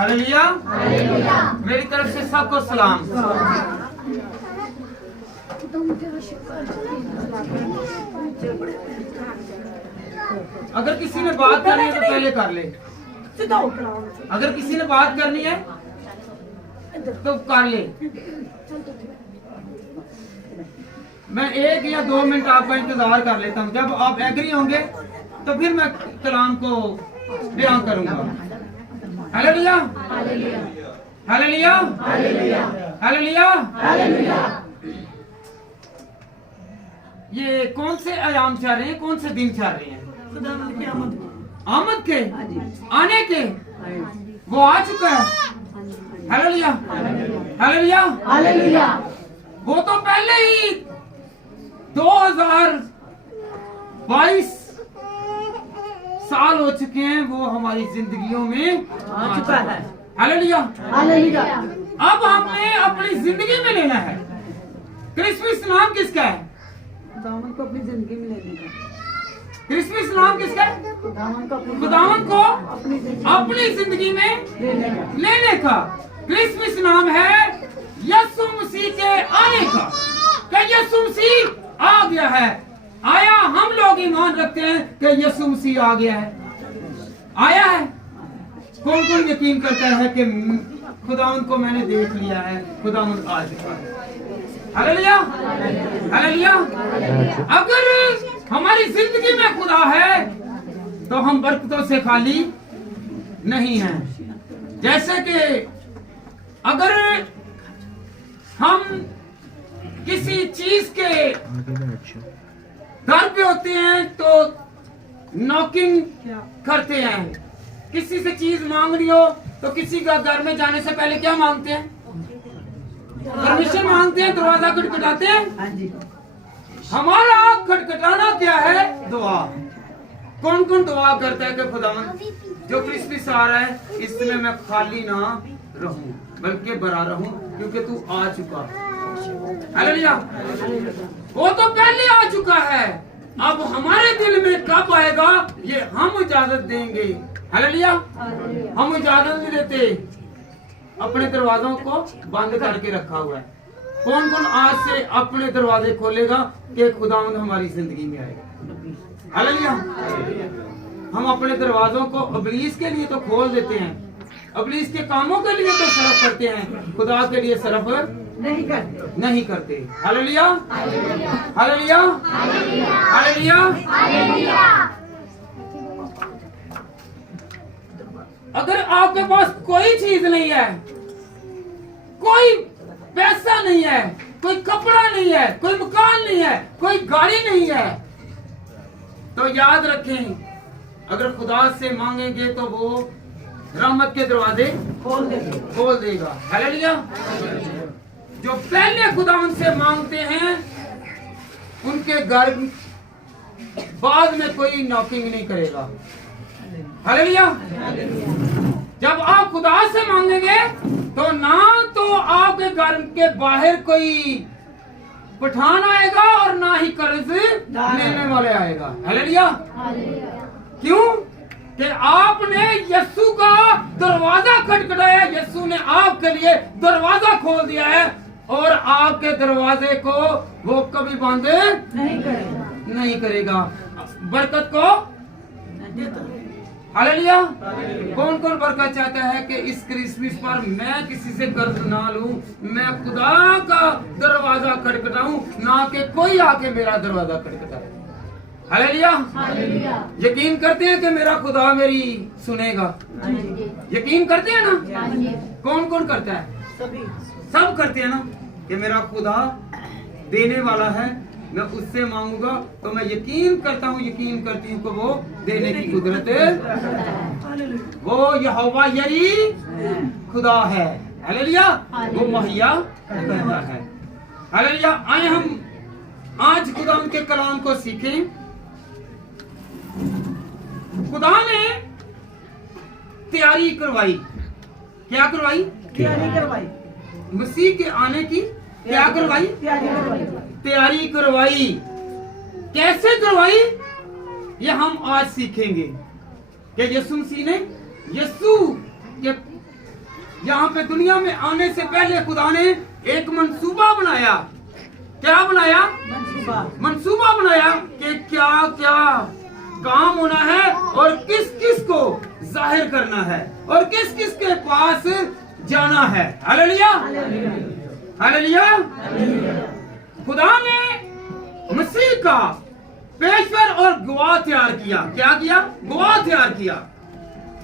Hallelujah. मेरी तरफ से सबको सलाम। अगर किसी ने बात करनी है तो पहले कर ले। अगर किसी ने बात करनी है तो कर ले। मैं 1 या 2 मिनट आपका इंतजार कर लेता हूँ। जब आप एग्री होंगे तो फिर मैं कलाम को बयान करूंगा। Hallelujah, hallelujah, hallelujah. ये कौन से आयाम चल रहे हैं, कौन से दिन चल रहे हैं? आमद के, आने के, वो आ चुका है। Hallelujah, hallelujah, hallelujah. वो तो पहले ही 2022 साल हो चुके हैं, वो हमारी जिंदगियों में आ चुका है। Hallelujah, hallelujah. अब हमने अपनी जिंदगी में लेना है। क्रिसमस नाम किसका है? खुदावन को अपनी जिंदगी में लेने का। क्रिसमस नाम किसका है? खुदावन को अपनी जिंदगी में लेने का। क्रिसमस नाम है यीशु मसीह के आने का। क्या यीशु मसीह आ गया है? आया। हम लोग ईमान रखते हैं कि यीशु मसीह आ गया है, आया है। कौन कौन यकीन करता है कि खुदावन को मैंने देख लिया है, खुदावन आ चुका है? Hallelujah, hallelujah. अगर हमारी जिंदगी में खुदा है तो हम बरकतों से खाली नहीं हैं। जैसे कि अगर हम किसी चीज के घर पे होते हैं तो नॉकिंग करते हैं। किसी से चीज मांगनी हो तो किसी का घर में जाने से पहले क्या मांगते हैं? परमिशन मांगते हैं, दरवाजा खटखटाते हैं। हमारा खटखटाना क्या है? दुआ। कौन कौन दुआ करता है कि खुदावन जो क्रिसमस आ रहा है इसमें मैं खाली ना रहूं बल्कि भरा रहूं क्योंकि तू आ चुका। हालेलुया। वो तो पहले आ चुका है, अब हमारे दिल में कब आएगा ये हम इजाजत देंगे। हालेलुया। हम इजाजत नहीं देते, अपने दरवाजों को बंद करके रखा हुआ है। कौन कौन आज से अपने दरवाजे खोलेगा कि खुदावंद हमारी जिंदगी में आएगा? हालेलुया। हम अपने दरवाजों को इब्लीस के लिए तो खोल देते हैं, इब्लीस के कामों के लिए तो सर्फ करते हैं, खुदा के लिए सर्फ नहीं करते। Hallelujah, hallelujah, hallelujah. अगर आपके पास कोई चीज नहीं है, कोई पैसा नहीं है, कोई कपड़ा नहीं है, कोई मकान नहीं है, कोई गाड़ी नहीं है, तो याद रखें अगर खुदा से मांगेंगे तो वो रहमत के दरवाजे खोल देगा। हालेलुया। जो पहले खुदा उनसे मांगते हैं उनके घर बाद में कोई नॉकिंग नहीं करेगा। हालेलुया। जब आप खुदा से मांगेंगे तो ना तो आपके घर के बाहर कोई पठान आएगा और ना ही कर्ज लेने वाले आएगा। हालेलुया। क्यों? कि आपने यीशु का दरवाजा खटखटाया, यीशु ने आपके लिए दरवाजा खोल दिया है और आपके दरवाजे को वो कभी बंद नहीं करेगा। बरकत को। हालेलुया। कौन कौन बरकत चाहता है कि इस क्रिसमस पर मैं किसी से कर्ज ना लूं, मैं खुदा का दरवाजा खटखटाऊं, ना कि कोई आके मेरा दरवाजा खटखटाए। हालेलुया। यकीन करते हैं कि मेरा खुदा मेरी सुनेगा? यकीन करते हैं ना? कौन कौन करता है? सब करते हैं ना कि मेरा खुदा देने वाला है, मैं उससे मांगूंगा तो मैं यकीन करता हूँ, यकीन करती हूँ कि वो देने की कुदरत है। वो यहोवा यरी खुदा है। हालेलुया। वो मुहैया करता है। हालेलुया। आए हम आज खुदा के कलाम को सीखें। खुदा ने तैयारी करवाई। क्या करवाई? तैयारी करवाई। मसीह के आने की क्या करवाई? तैयारी करवाई। कैसे करवाई ये हम आज सीखेंगे कि यीशु मसीह ने यीशु के यहाँ पे दुनिया में आने से पहले खुदा ने एक मंसूबा बनाया। क्या बनाया? मंसूबा बनाया कि क्या क्या काम होना है और किस किस को जाहिर करना है और किस किस के पास जाना है। Hallelujah, hallelujah. खुदा ने मसीह का पेशवर और गवाह तैयार किया। क्या किया? गवाह तैयार किया।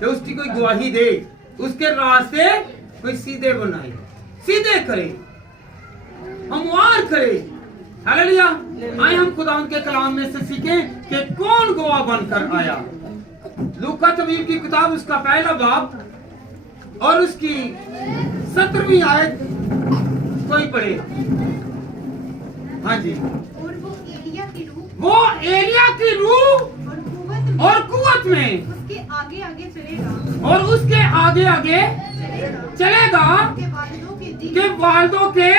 तो उसकी कोई गवाही दे, उसके रास्ते कोई सीधे बनाए, सीधे करे, हमवार करे। हालेलुया। आए हम खुदा के कलाम में से सीखें कि कौन गवाह बनकर आया। लूका तबीब की किताब उसका पहला बाब और उसकी 17वीं आयत कोई पढ़े। हाँ जी। और वो एलिया की रूह और कुव्वत में उसके आगे आगे चलेगा और उसके आगे आगे चलेगा के वालिदों के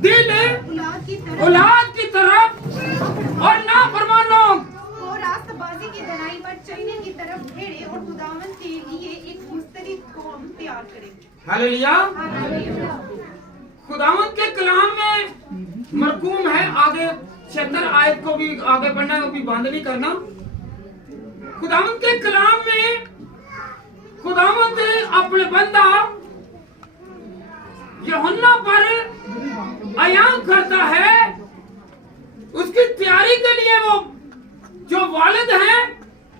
दिल औलाद की तरफ और नाफरमानों को रास्तबाजी की दनाई पर चलने की तरफ भेड़े और खुदावंद के लिए एक मुस्तरिद कौम तैयार करेंगे। हालेलुया। खुदावंद के कलाम में मरकूम है। आगे 76 आयत को भी आगे बढ़ना है, वो भी बंद नहीं करना। खुदावंद के कलाम में खुदावंद अपने बंदा यूहन्ना पर आयाम करता है। उसकी तैयारी के लिए वो जो वालिद हैं,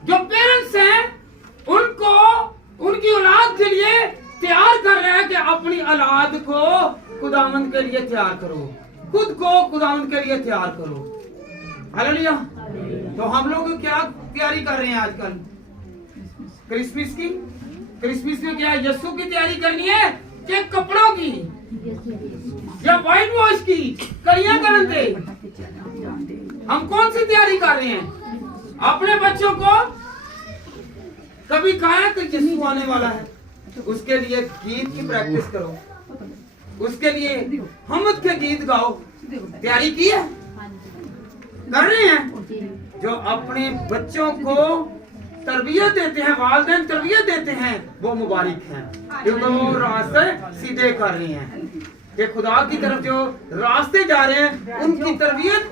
जो पेरेंट्स हैं, उनको उनकी औलाद के लिए तैयार कर रहा है कि अपनी औलाद को खुदावंद के लिए तैयार करो, खुद को खुदावंद के लिए तैयार करो। हालेलुया। तो हम लोग क्या तैयारी कर रहे हैं आजकल? क्रिसमस की। क्रिसमस में क्या यीशु की तैयारी करनी है कि कपड़ों की या व्हाइट वॉश की कड़ियां करते? हम कौन सी तैयारी कर रहे हैं? अपने बच्चों को कभी कहा कि यीशु आने वाला है, उसके लिए गीत की प्रैक्टिस करो, उसके लिए हमद के गीत गाओ। तैयारी की है? कर रहे हैं। जो अपने बच्चों को तरबियत देते हैं, वालिदैन तरबियत देते हैं, वो मुबारक हैं, क्योंकि वो रास्ते सीधे कर रहे हैं कि खुदा की तरफ जो रास्ते जा रहे हैं उनकी तरबियत,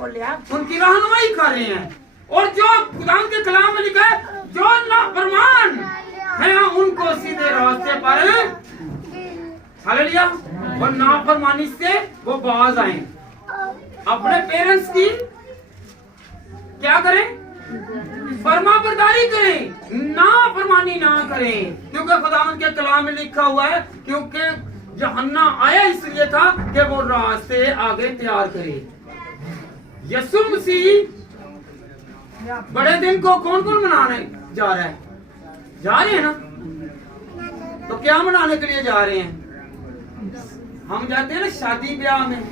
उनकी रहनुमाई कर रहे हैं। और जो खुदा के कलाम में लिखा है, जो नाफरमान है उनको सीधे रास्ते पर, हालेलुया, और नाफरमानी से वो बाज आए। अपने पेरेंट्स की क्या करें? फरमाबरदारी करें, नाफरमानी ना करें, क्योंकि खुदावंद के कलाम में लिखा हुआ है, क्योंकि यूहन्ना आया इसलिए था कि वो रास्ते आगे तैयार करे। यीशु मसीह बड़े दिन को कौन कौन मनाने जा रहा है? जा रहे हैं ना? तो क्या मनाने के लिए जा रहे हैं? हम जाते हैं ना शादी ब्याह में,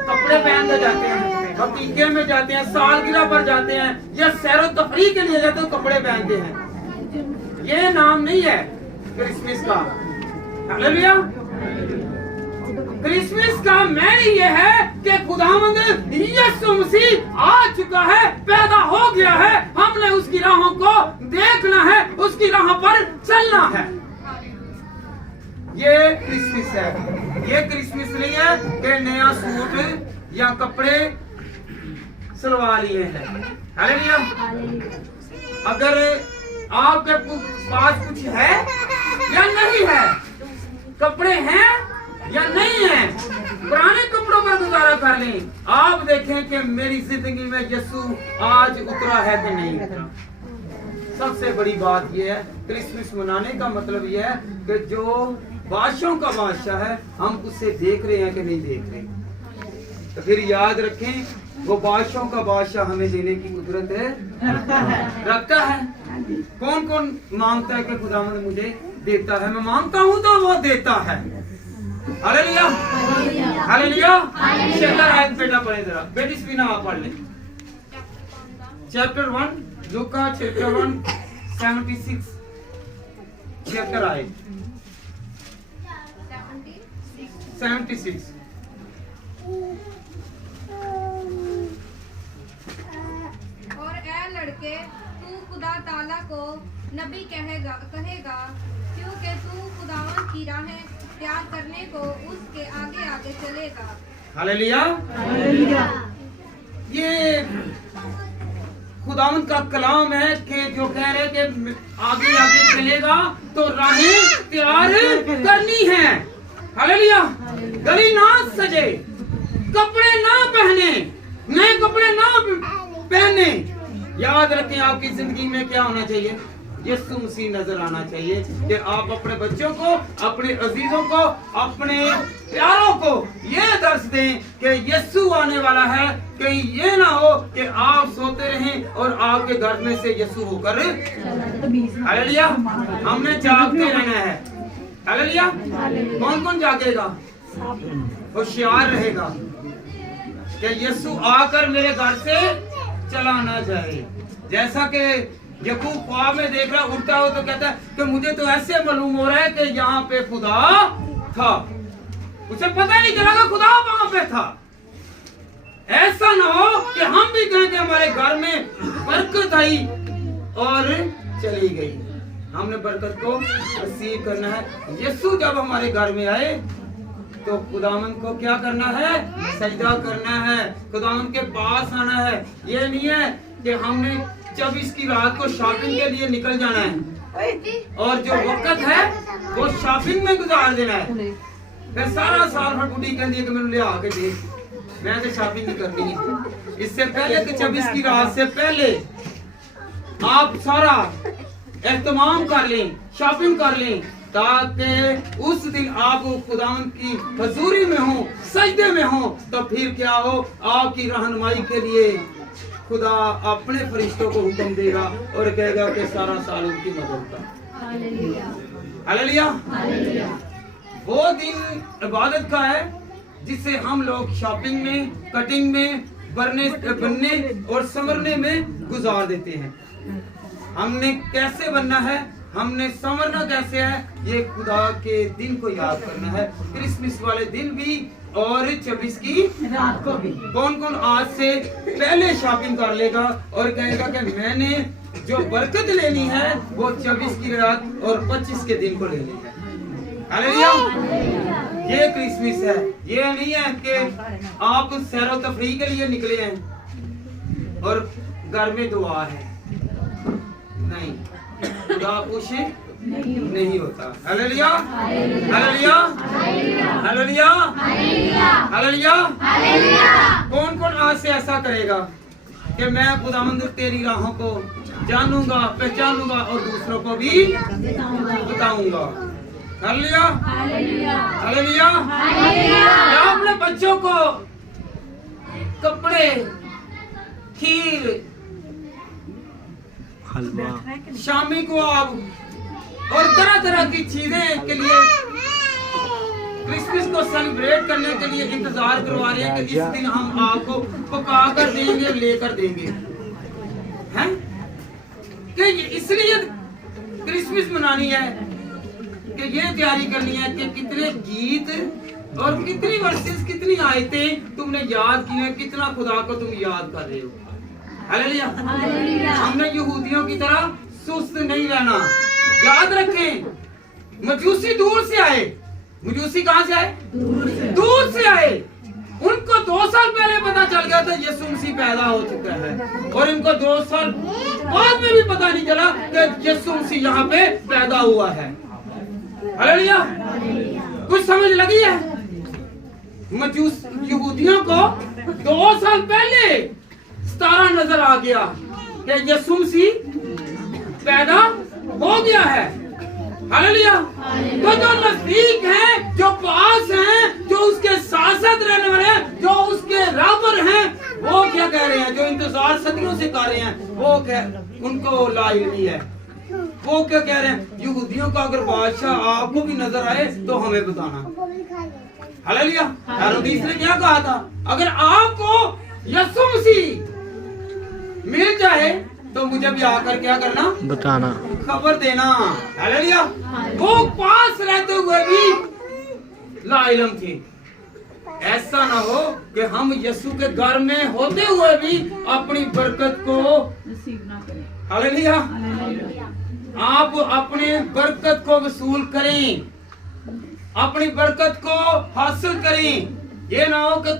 कपड़े पहन कर जाते हैं, हकीके में जाते हैं, सालगिरह पर जाते हैं, या सैरो तफरीह के लिए जाते हैं, कपड़े पहनते हैं। ये नाम नहीं है क्रिसमस का। हालेलुया। क्रिसमस का मैन ये है कि खुदावंद यीशु मसीह आ चुका है, पैदा हो गया है, हमने उसकी राहों को देखना है, उसकी राहों पर चलना है। ये क्रिसमस है। ये क्रिसमस नहीं है कि नया सूट या कपड़े सिलवा लिए हैं। हालेलुया। अगर आपके पास कुछ है या नहीं है, कपड़े हैं या नहीं है, पुराने कपड़ों पर गुजारा कर लें। आप देखें कि मेरी जिंदगी में यीशु आज उतरा है कि नहीं उतरा। सबसे बड़ी बात यह है, क्रिसमस मनाने का मतलब यह है कि जो बादशाहों का बादशाह है, हम उसे देख रहे हैं कि नहीं देख रहे। तो फिर याद रखें, वो बादशाहों का बादशाह हमें देने की कुदरत है, रखता है। कौन कौन मांगता है कि खुदावंद मुझे देता है? मैं मांगता हूँ तो वो देता है। Hallelujah, hallelujah. 76 आयत बेटा पढ़े जरा, बेटी स्पीना आप पढ़ ले। चैप्टर 1 लूका चैप्टर 1 76 76 आयत 76। और ऐ लड़के, तू खुदा ताला को नबी कहेगा, क्योंकि तू खुदावंद की राहें त्याग करने को उसके आगे आगे चलेगा। हालेलुया। ये खुदावंद का कलाम है कि जो कह रहे कि आगे आगे चलेगा तो राहें तैयार करनी है। हालेलुया। गली ना सजे, कपड़े ना पहने, नए कपड़े ना पहने। याद रखें आपकी जिंदगी में क्या होना चाहिए? यीशु मसीह नजर आना चाहिए कि आप अपने बच्चों को, अपने अजीजों को, अपने प्यारों को ये दर्श दें कि यीशु आने वाला है। कहीं ये ना हो कि आप सोते रहें और आपके घर में से यीशु होकर। हालेलुया। हमने जागते रहना है। हालेलुया। कौन कौन जागेगा? होशियार रहेगा कि यीशु आकर मेरे घर से चला ना जाए। जैसा कि यकूब ख्वाब में देख रहा उठता हो तो कहता है कि मुझे तो ऐसे मालूम हो रहा है कि यहाँ पे खुदा था। उसे पता नहीं चला कि खुदा वहां पे था। ऐसा ना हो कि हम भी कहें कि हमारे घर में बरकत आई और चली गई। हमने बरकत को रिसीव करना है। यीशु जब हमारे घर में आए तो खुदावंद को क्या करना है? सजदा करना है, खुदावंद के पास आना है। ये नहीं है कि हमने 24 की रात को शॉपिंग के लिए निकल जाना है और जो वक्त है वो शॉपिंग में गुजार देना है। फिर सारा साल भर बुढ़ी कहती है कि मैंने ले आके दे, मैं तो शॉपिंग नहीं करनी। इससे पहले कि 24 की रात से पहले आप सारा एहतमाम कर लें, शॉपिंग कर लें, ताकि उस दिन आप खुदावंद की हजूरी में हो, सजदे में हो। तो फिर क्या हो, आपकी रहनुमाई के लिए खुदा अपने फरिश्तों को हुक्म देगा और कहेगा कि सारा साल उनकी मदद कर। हालेलुया। वो दिन इबादत का है जिसे हम लोग शॉपिंग में, कटिंग में, बनने और संवरने में गुजार देते हैं। हमने कैसे बनना है, हमने संवरना कैसे है, ये खुदा के दिन को याद करना है। क्रिसमस वाले दिन भी और 24 की रात को भी। कौन कौन आज से पहले शॉपिंग कर लेगा और कहेगा कि मैंने जो बरकत लेनी है वो 24 की रात और 25 के दिन को लेनी है। हालेलुया। ये क्रिसमस है। ये नहीं है कि आप सैरो तफरीह के लिए निकले हैं और घर में दुआ है। नहीं, खुदा खुश नहीं होता। हालेलुया। हालेलुया। हालेलुया। हालेलुया। कौन कौन आज से ऐसा करेगा कि मैं खुदावंद तेरी राहों को जानूंगा, पहचानूंगा और दूसरों को भी बताऊंगा। हालेलुया। हालेलुया। क्या अपने बच्चों को कपड़े, खीर, शामी को आप और तरह तरह की चीजें के लिए क्रिसमस को सेलिब्रेट करने के लिए इंतजार करवा रहे हैं कि इस दिन हम आपको पका कर देंगे, लेकर देंगे, हैं? कि इसलिए क्रिसमस मनानी है कि ये तैयारी करनी है कि कितने गीत और कितनी वर्सेस, कितनी आयतें तुमने याद की हैं, कितना खुदा को तुम याद कर रहे हो। हालेलुया। हमने यहूदियों की तरह सुस्त नहीं रहना। याद रखें, मजूसी दूर से आए। मजूसी कहां से आए? दूर से आए। उनको 2 साल पहले पता चल गया था यीशु मसीह पैदा हो चुका है और इनको 2 साल बाद में भी पता नहीं चला कि यीशु मसीह यहाँ पे पैदा हुआ है। हालेलुया। कुछ समझ लगी है? मजूस यहूदियों को 2 साल पहले सितारा नजर आ गया कि यीशु मसीह पैदा हो गया है। हालेलुया। तो जो नजदीक हैं, जो पास हैं, जो उसके साथ साथ रहने वाले हैं, जो उसके बराबर हैं, वो क्या कह रहे हैं? जो इंतजार सदियों से कर रहे हैं, वो उनको लाइक नहीं है। वो क्या कह रहे हैं? यहूदियों का अगर बादशाह आपको भी नजर आए तो हमें बताना। हालेलुया। हेरोदेस ने क्या कहा था? अगर आपको यीशु मसीह मिल जाए तो मुझे भी आकर क्या करना? बताना, खबर देना। हालेलुया। वो पास रहते हुए भी लाइलम थे। ऐसा ना हो कि हम यीशु के घर में होते हुए भी अपनी बरकत को नसीब ना करें। हालेलुया। आप अपने बरकत को वसूल करें। अपनी बरकत को हासिल करें। ये ना हो कि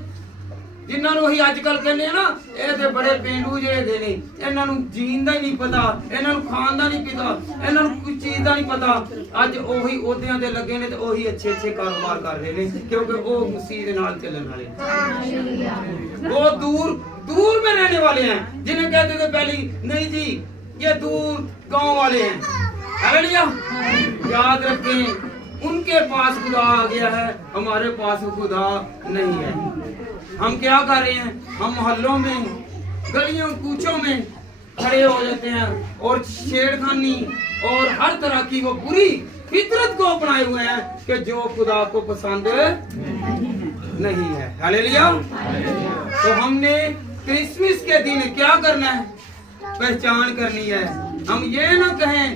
जिन्हां नूं असीं अजकल कहने ना ये ते बड़े पेंडू जे हैगे ने, इन्हां नूं जीण दा ही नहीं पता, इन्हां नूं खाण दा नहीं पता, इन्हां नूं कोई चीज दा नहीं पता। अज ओही ओहदियां ते लगे ने ते ओही अच्छे अच्छे कारोबार कर रहे ने, क्योंकि वो मसीह दे नाल चलण वाले। वो दूर दूर में रहने वाले हैं, जिन्हें कहते थे पहले नहीं जी ये दूर गांव वाले हैं। हालेलुया। याद रखें, उनके पास खुदा आ गया है, हमारे पास खुदा नहीं है। हम क्या कर रहे हैं? हम मोहल्लों में, गलियों कूचों में खड़े हो जाते हैं और छेड़खानी और हर तरह की वो बुरी फितरत को अपनाए हुए हैं कि जो खुदा को पसंद नहीं है। हालेलुया। तो हमने क्रिसमस के दिन क्या करना है? पहचान करनी है। हम ये ना कहें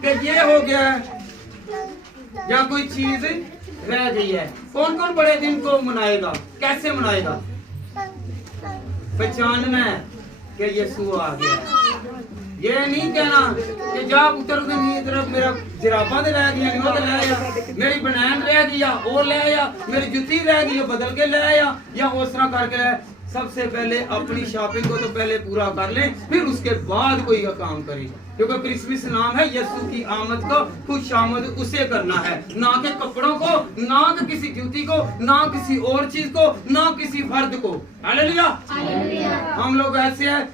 कि ये हो गया या कोई चीज रह गई है। कौन कौन बड़े दिन को मनाएगा? कैसे मनाएगा? पहचानना है कि यीशु आ गया। ये नहीं कहना कि जा पुत्र दे नी तरफ मेरा जराबा दे रह गया, नियो ते ले आया, मेरी बनैन रह गई या वो ले आया, मेरी जुत्ती रह गई बदल के ले आया, या उस तरह करके ले। सबसे पहले अपनी शॉपिंग को तो पहले पूरा कर लें, फिर उसके बाद कोई का काम करें, क्योंकि क्रिसमस नाम है यीशु की आमद को खुश आमद उसे करना है, ना कि कपड़ों को, ना कि किसी जूती को, ना किसी और चीज को, ना किसी फर्द को। हालेलुया। हम लोग ऐसे हैं,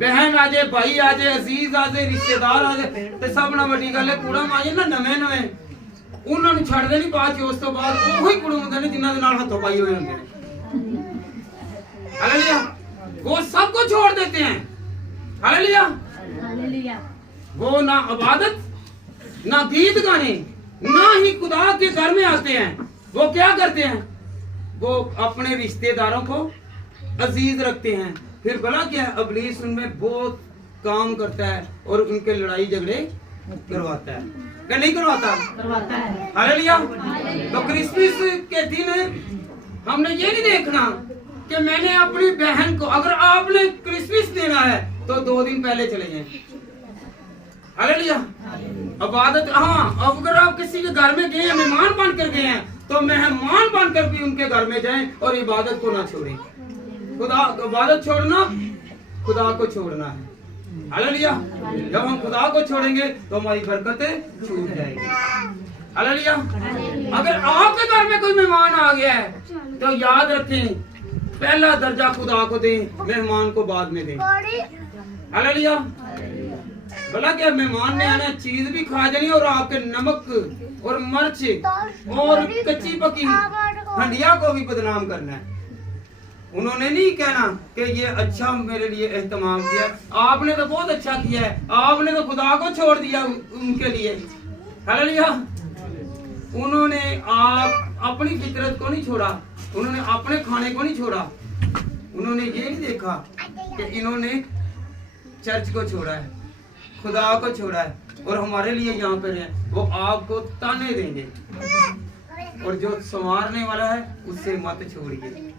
बहन आ जाए, भाई आ जाए, अजीज आ जाए, रिश्तेदार आ जाए, तो सब ना बड़ी गल है कूड़ा मारिए ना नवे नवे उन्होंने छड़ दे नहीं बाद उस तो बाद वही कुड़ू होंगे ने जिन्हां दे नाल हत्थों पाई हुए होंगे ने। हालेलुया। वो सब को छोड़ देते हैं। हालेलुया। वो ना इबादत, ना गीत गाने, ना ही खुदा के घर में आते हैं। वो क्या करते हैं? वो अपने रिश्तेदारों को अजीज रखते हैं। फिर भला क्या है? इब्लीस उनमें बहुत काम करता है और उनके लड़ाई झगड़े करवाता है, क्या नहीं करवाता? करवाता है। हालेलुया। तो क्रिसमस के दिन हमने ये नहीं देखना कि मैंने अपनी बहन को, अगर आपने क्रिसमस देना है तो 2 दिन पहले चले जाएं। हालेलुया। इबादत, हाँ, अब अगर आप किसी के घर में गए हैं, मेहमान बनकर गए हैं, तो मेहमान बनकर भी उनके घर में जाएं और इबादत को ना छोड़ें। खुदा इबादत छोड़ना खुदा को छोड़ना है। हालेलुया। जब हम खुदा को छोड़ेंगे तो हमारी बरकतें छूट जाएगी। हालेलुया। अगर आपके घर में कोई मेहमान आ गया है तो याद रखें, पहला दर्जा खुदा को दें, मेहमान को बाद में दें। हालेलुया। भला क्या मेहमान ने आना चीज भी खा जानी और आपके नमक और मिर्च और कच्ची पकी हंडिया को भी बदनाम करना है। उन्होंने नहीं कहना कि ये अच्छा मेरे लिए एहतमाम किया, आपने तो बहुत अच्छा किया है, आपने तो खुदा को छोड़ दिया उनके लिए। हालेलुया। उन्होंने आप अपनी फितरत को नहीं छोड़ा, उन्होंने अपने खाने को नहीं छोड़ा, उन्होंने ये नहीं देखा कि इन्होंने चर्च को छोड़ा है, खुदा को छोड़ा है और हमारे लिए यहाँ पर है। वो आपको ताने देंगे और जो संवारने वाला है उससे मत छोड़िए।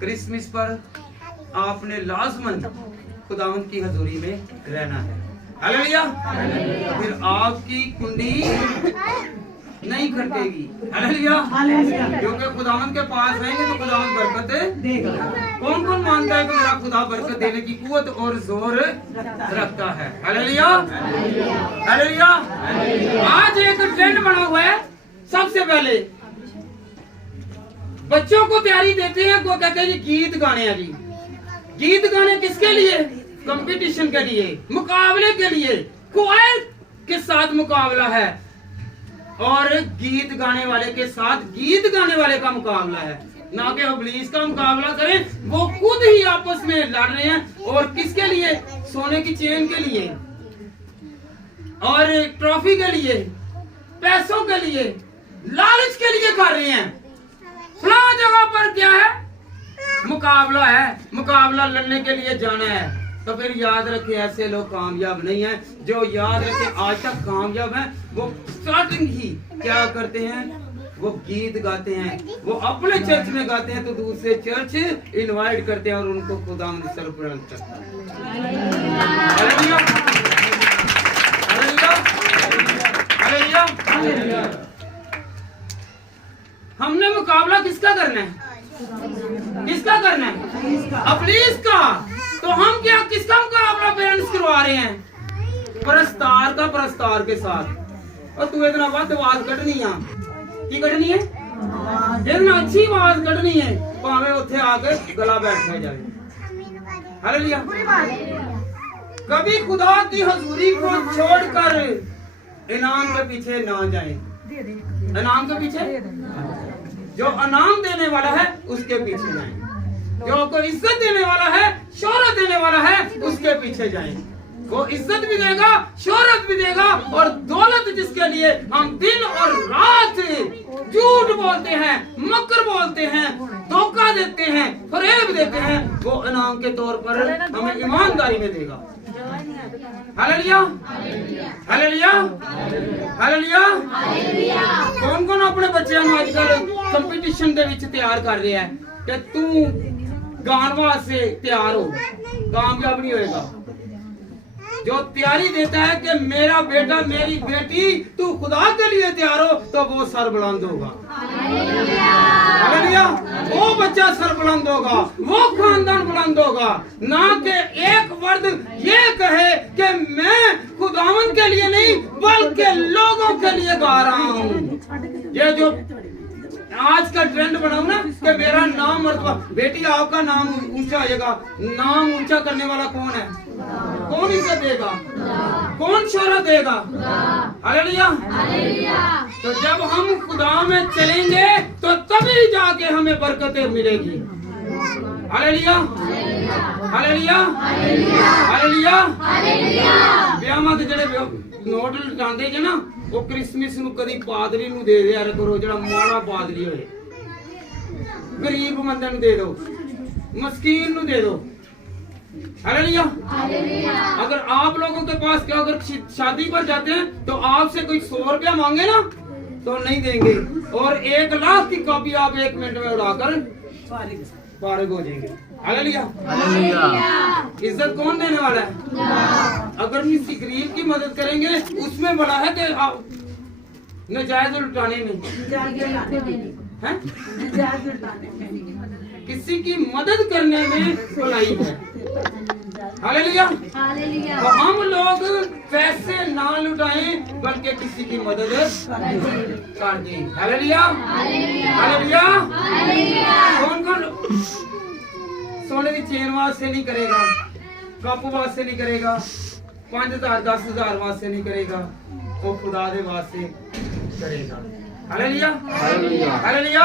क्रिसमस पर आपने लाजमन खुदावंद की हजूरी में रहना है। हालेलुया। फिर आपकी कुंडी नहीं खटकेगी। हालेलुया। क्योंकि खुदावंद के पास रहेंगे तो खुदावंद बरकत देगा। कौन कौन मानता है कि मेरा खुदा बरकत देने की कुव्वत और जोर रखता है? हालेलुया। हालेलुया। आज एक ट्रेंड बना हुआ है, सबसे पहले बच्चों को तैयारी देते हैं, वो कहते हैं जी गीत गाने हैं। जी गीत गाने किसके लिए? कंपटीशन के लिए, मुकाबले के लिए। क्वायर के साथ मुकाबला है और गीत गाने वाले के साथ गीत गाने वाले का मुकाबला है, ना कि इब्लीस का मुकाबला करें। वो खुद ही आपस में लड़ रहे हैं और किसके लिए? सोने की चेन के लिए और ट्रॉफी के लिए, पैसों के लिए, लालच के लिए कर रहे हैं। फलां जगह पर क्या है? मुकाबला है, मुकाबला लड़ने के लिए जाना है। तो फिर याद रखें, ऐसे लोग कामयाब नहीं हैं। जो याद रखें आज तक कामयाब हैं, वो स्टार्टिंग ही क्या करते हैं? वो गीत गाते हैं, वो अपने चर्च में गाते हैं तो दूसरे चर्च इनवाइट करते हैं और उनको खुदा में सरपरस्त करता है। हालेलुया। हालेलुया। हालेलुया। हालेलुया। हमने मुकाबला किसका करना है? किसका करना है? इब्लीस का। तो हम क्या किसका मुकाबला पेरेंट्स करवा रहे हैं? परस्तार का, परस्तार के साथ। और तू इतना वध आवाज कढ़नी आ की कढ़नी है, इतना अच्छी आवाज कढ़नी है, भावे उत्थे आके गला बैठा जाए। हालेलुया। कभी खुदा की हजूरी को छोड़कर इनाम के पीछे ना जाए। इनाम के पीछे, जो इनाम देने वाला है उसके पीछे जाएं। जो कोई इज्जत देने वाला है, शोहरत देने वाला है, उसके पीछे जाएं। वो इज्जत भी देगा, शोहरत भी देगा, और दौलत जिसके लिए हम दिन और रात झूठ बोलते हैं, मकर बोलते हैं, धोखा देते हैं, फरेब देते हैं, वो इनाम के तौर पर हमें ईमानदारी में देगा। Hallelujah, hallelujah, hallelujah. कौन कौन अपने बच्चों को आजकल कंपटीशन दे विच तैयार कर रहा है कि तू गान वास्ते तैयार हो? कामयाब नहीं होएगा। जो तैयारी देता है कि मेरा बेटा, मेरी बेटी, तू खुदा के लिए तैयार हो, तो वो सर बुलंद होगा। हालेलुया। वो बच्चा सर बुलंद होगा, वो खानदान बुलंद होगा। ना कि एक वर्द ये कहे कि मैं खुदावन के लिए नहीं बल्कि लोगों के लिए गा रहा हूँ। ये जो आज का ट्रेंड बनाओ ना कि मेरा नाम मर्तबा, बेटी आपका नाम ऊंचा हो जाएगा। नाम ऊंचा करने वाला कौन है? कौन इज्जत देगा? कौन शोहरत देगा? हालेलुया। तो जब हम खुदा में चलेंगे तो तभी जाके हमें बरकतें मिलेगी। Hallelujah, hallelujah, hallelujah. ब्याहां ते जेड़े नोट लटांदे जे ना, वो क्रिसमस नूं कदी पादरी नूं दे दिया करो, जेड़ा माड़ा पादरी होए। गरीब बंदे नूं दे दो, मस्कीन नूं दे दो। हालेलुया। अगर आप लोगों के पास क्या, अगर शादी पर जाते हैं तो आपसे कोई 100 रुपया मांगे ना तो नहीं देंगे, और 1 लाख की कॉपी आप 1 मिनट में उड़ाकर फारिग हो जाएंगे। हालेलुया। इज्जत कौन देने वाला है? अगर हम किसी गरीब की मदद करेंगे उसमें बड़ा है कि नजायज लुटाने में है, किसी की मदद करने में भलाई है। हालेलुया। तो हम लोग पैसे ना लुटाएं बल्कि किसी की मदद कर दें। Hallelujah, hallelujah. कौन कौन सोने की चेन वास्ते नहीं करेगा, कप वास्ते नहीं करेगा, 5000 10,000 वास्ते नहीं करेगा, वो खुदा दे वास्ते करेगा। Hallelujah, hallelujah, hallelujah,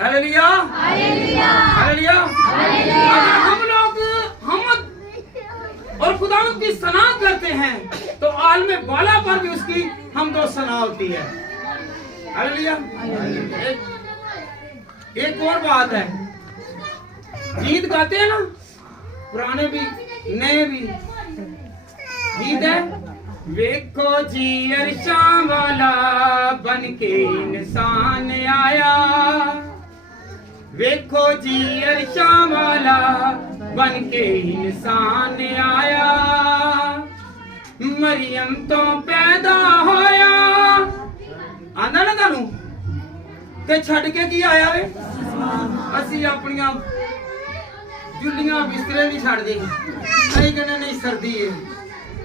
hallelujah, hallelujah. अगर हम लोग हम और खुदा की सना करते हैं तो आलमे बाला पर भी उसकी हमदो सना होती है। हालेलुया। एक और बात है, गीत गाते हैं ना, पुराने भी नए भी गीत है। वेखो जी अरशां वाला बन के इंसान आया, वेखो जी अरशां वाला बन के इंसान आया, मरियम तो पैदा होया। आंदा ना तानू ते छड़ के की आया वे? असी अपनियां जुल्लियां बिस्तरे नहीं छड़दे, नहीं कहने नहीं सर्दी है,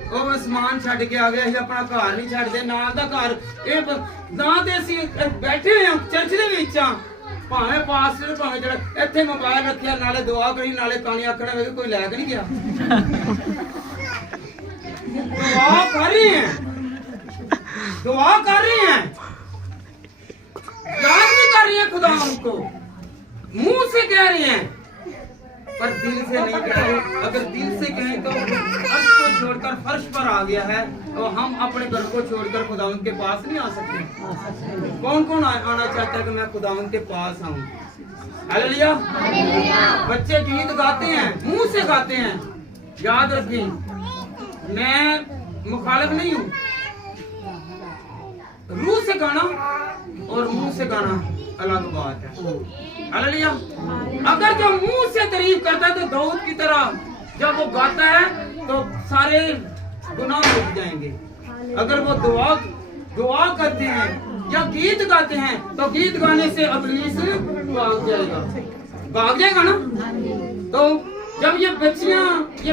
वो आसमान छड़ के आ गया, अपना घर नहीं छड़दे। ना दा घर ये ना ते असी बैठे हुए चर्च दे विच आ, भावे पास्टर भावे जेड़ा इत्थे मोबाइल रखिया, नाले दुआ करी नाले कहानी आखना वे कोई लै के नहीं गया। दुआ कर रहे हैं, दुआ कर रहे हैं, याद नहीं कर रही है खुदा हमको, मुंह से कह रहे हैं पर दिल से नहीं कह रहे। अगर दिल से कहें तो फर्श को छोड़कर फर्श पर आ गया है, तो हम अपने घर को छोड़कर खुदावंद के पास नहीं आ सकते। कौन कौन आना चाहता है कि मैं खुदावंद के पास आऊं? हालेलुया। बच्चे गीत गाते हैं, मुंह से गाते हैं। याद रखें, मैं मुखालिफ नहीं हूं। रूह से गाना और मुंह से गाना अलग बात है। हालेलुया। अगर जो मुंह से तारीफ करता है तो दाऊद की तरह जब वो गाता है तो सारे गुनाह रुक जाएंगे। अगर वो दुआ दुआ करते हैं या गीत गाते हैं तो गीत गाने से इब्लीस भाग जाएगा ना। तो जब ये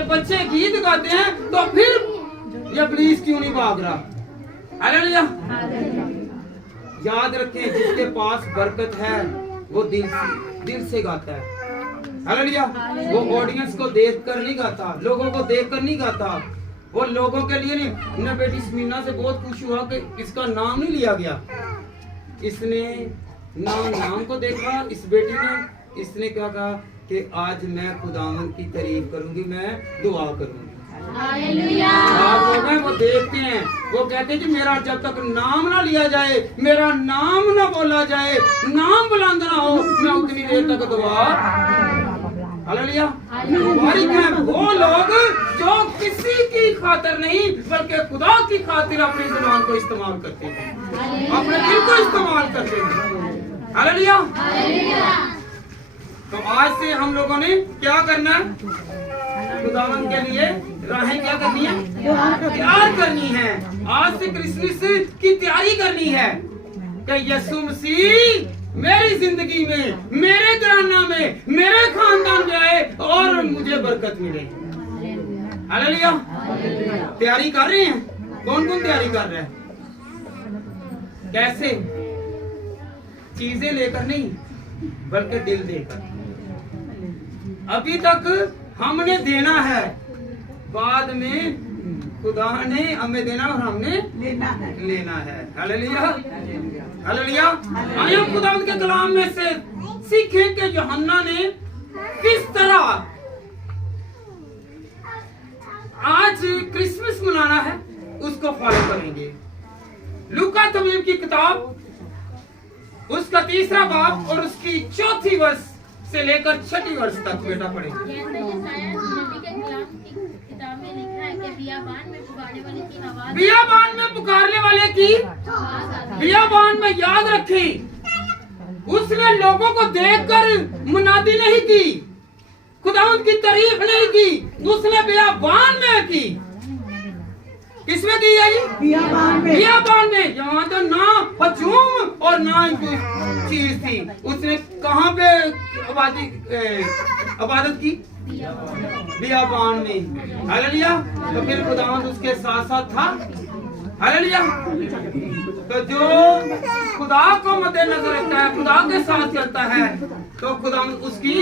बच्चे गीत गाते हैं तो फिर ये इब्लीस क्यों नहीं भाग रहा? हालेलुया। याद रखें, जिसके पास बरकत है वो दिल से गाता है। हालेलुया। वो ऑडियंस को देखकर नहीं गाता, लोगों को देखकर नहीं गाता, वो लोगों के लिए नहीं। न बेटी स्मीना से बहुत खुश हुआ कि इसका नाम नहीं लिया गया। इसने नाम को देखा, इस बेटी ने, इसने क्या कहा कि आज मैं खुदावंद की तारीफ करूंगी, मैं दुआ करूंगी। आप लोग हैं वो देखते हैं, वो कहते हैं कि मेरा जब तक नाम ना लिया जाए, मेरा नाम ना बोला जाए, नाम बुलंद ना हो, मैं उतनी देर तक दुआ। हालेलुया। मुबारक हैं वो लोग जो किसी की खातिर नहीं बल्कि खुदा की खातिर अपनी जुबान को इस्तेमाल करते हैं, अपने दिल को इस्तेमाल करते हैं। हालेलुया। तो आज से हम लोगों ने क्या करना है? खुदावंद के लिए राहें क्या करनी है? तैयार करनी है। आज से क्रिसमस की तैयारी करनी है कि यीशु मसीह मेरी जिंदगी में, मेरे घराना में, मेरे खानदान में आए और मुझे बरकत मिले। हालेलुया। तैयारी कर रहे हैं? कौन कौन तैयारी कर रहा है? कैसे? चीजें लेकर नहीं बल्कि दिल देकर। अभी तक हमने देना है, बाद में खुदा ने हमें देना और हमने लेना है। हालेलुया। हालेलुया। आइए हम खुदा के कलाम में से सीखें कि यूहन्ना ने किस तरह आज क्रिसमस मनाना है, उसको फॉलो करेंगे। लूका तबीब की किताब उसका 3रा बाब और उसकी 4थी वर्ष से लेकर 6ठी वर्ष तक बेटा पढ़ेंगे। बियाबान में पुकारने वाले की बियाबान में याद रखी। उसने लोगों को देखकर मुनादी नहीं की, खुदावंद की तारीफ नहीं की, उसने बियाबान में की। किसमें की है जी? बियाबान में। यहाँ तो ना हजूम और ना कोई चीज थी। उसने कहाँ पे इबादत की? बियाबान में। हालेलुया। तो फिर खुदावंद उसके साथ साथ था। हालेलुया। तो जो खुदा को मद्देनजर रखता है, खुदा के साथ चलता है, तो खुदावंद उसकी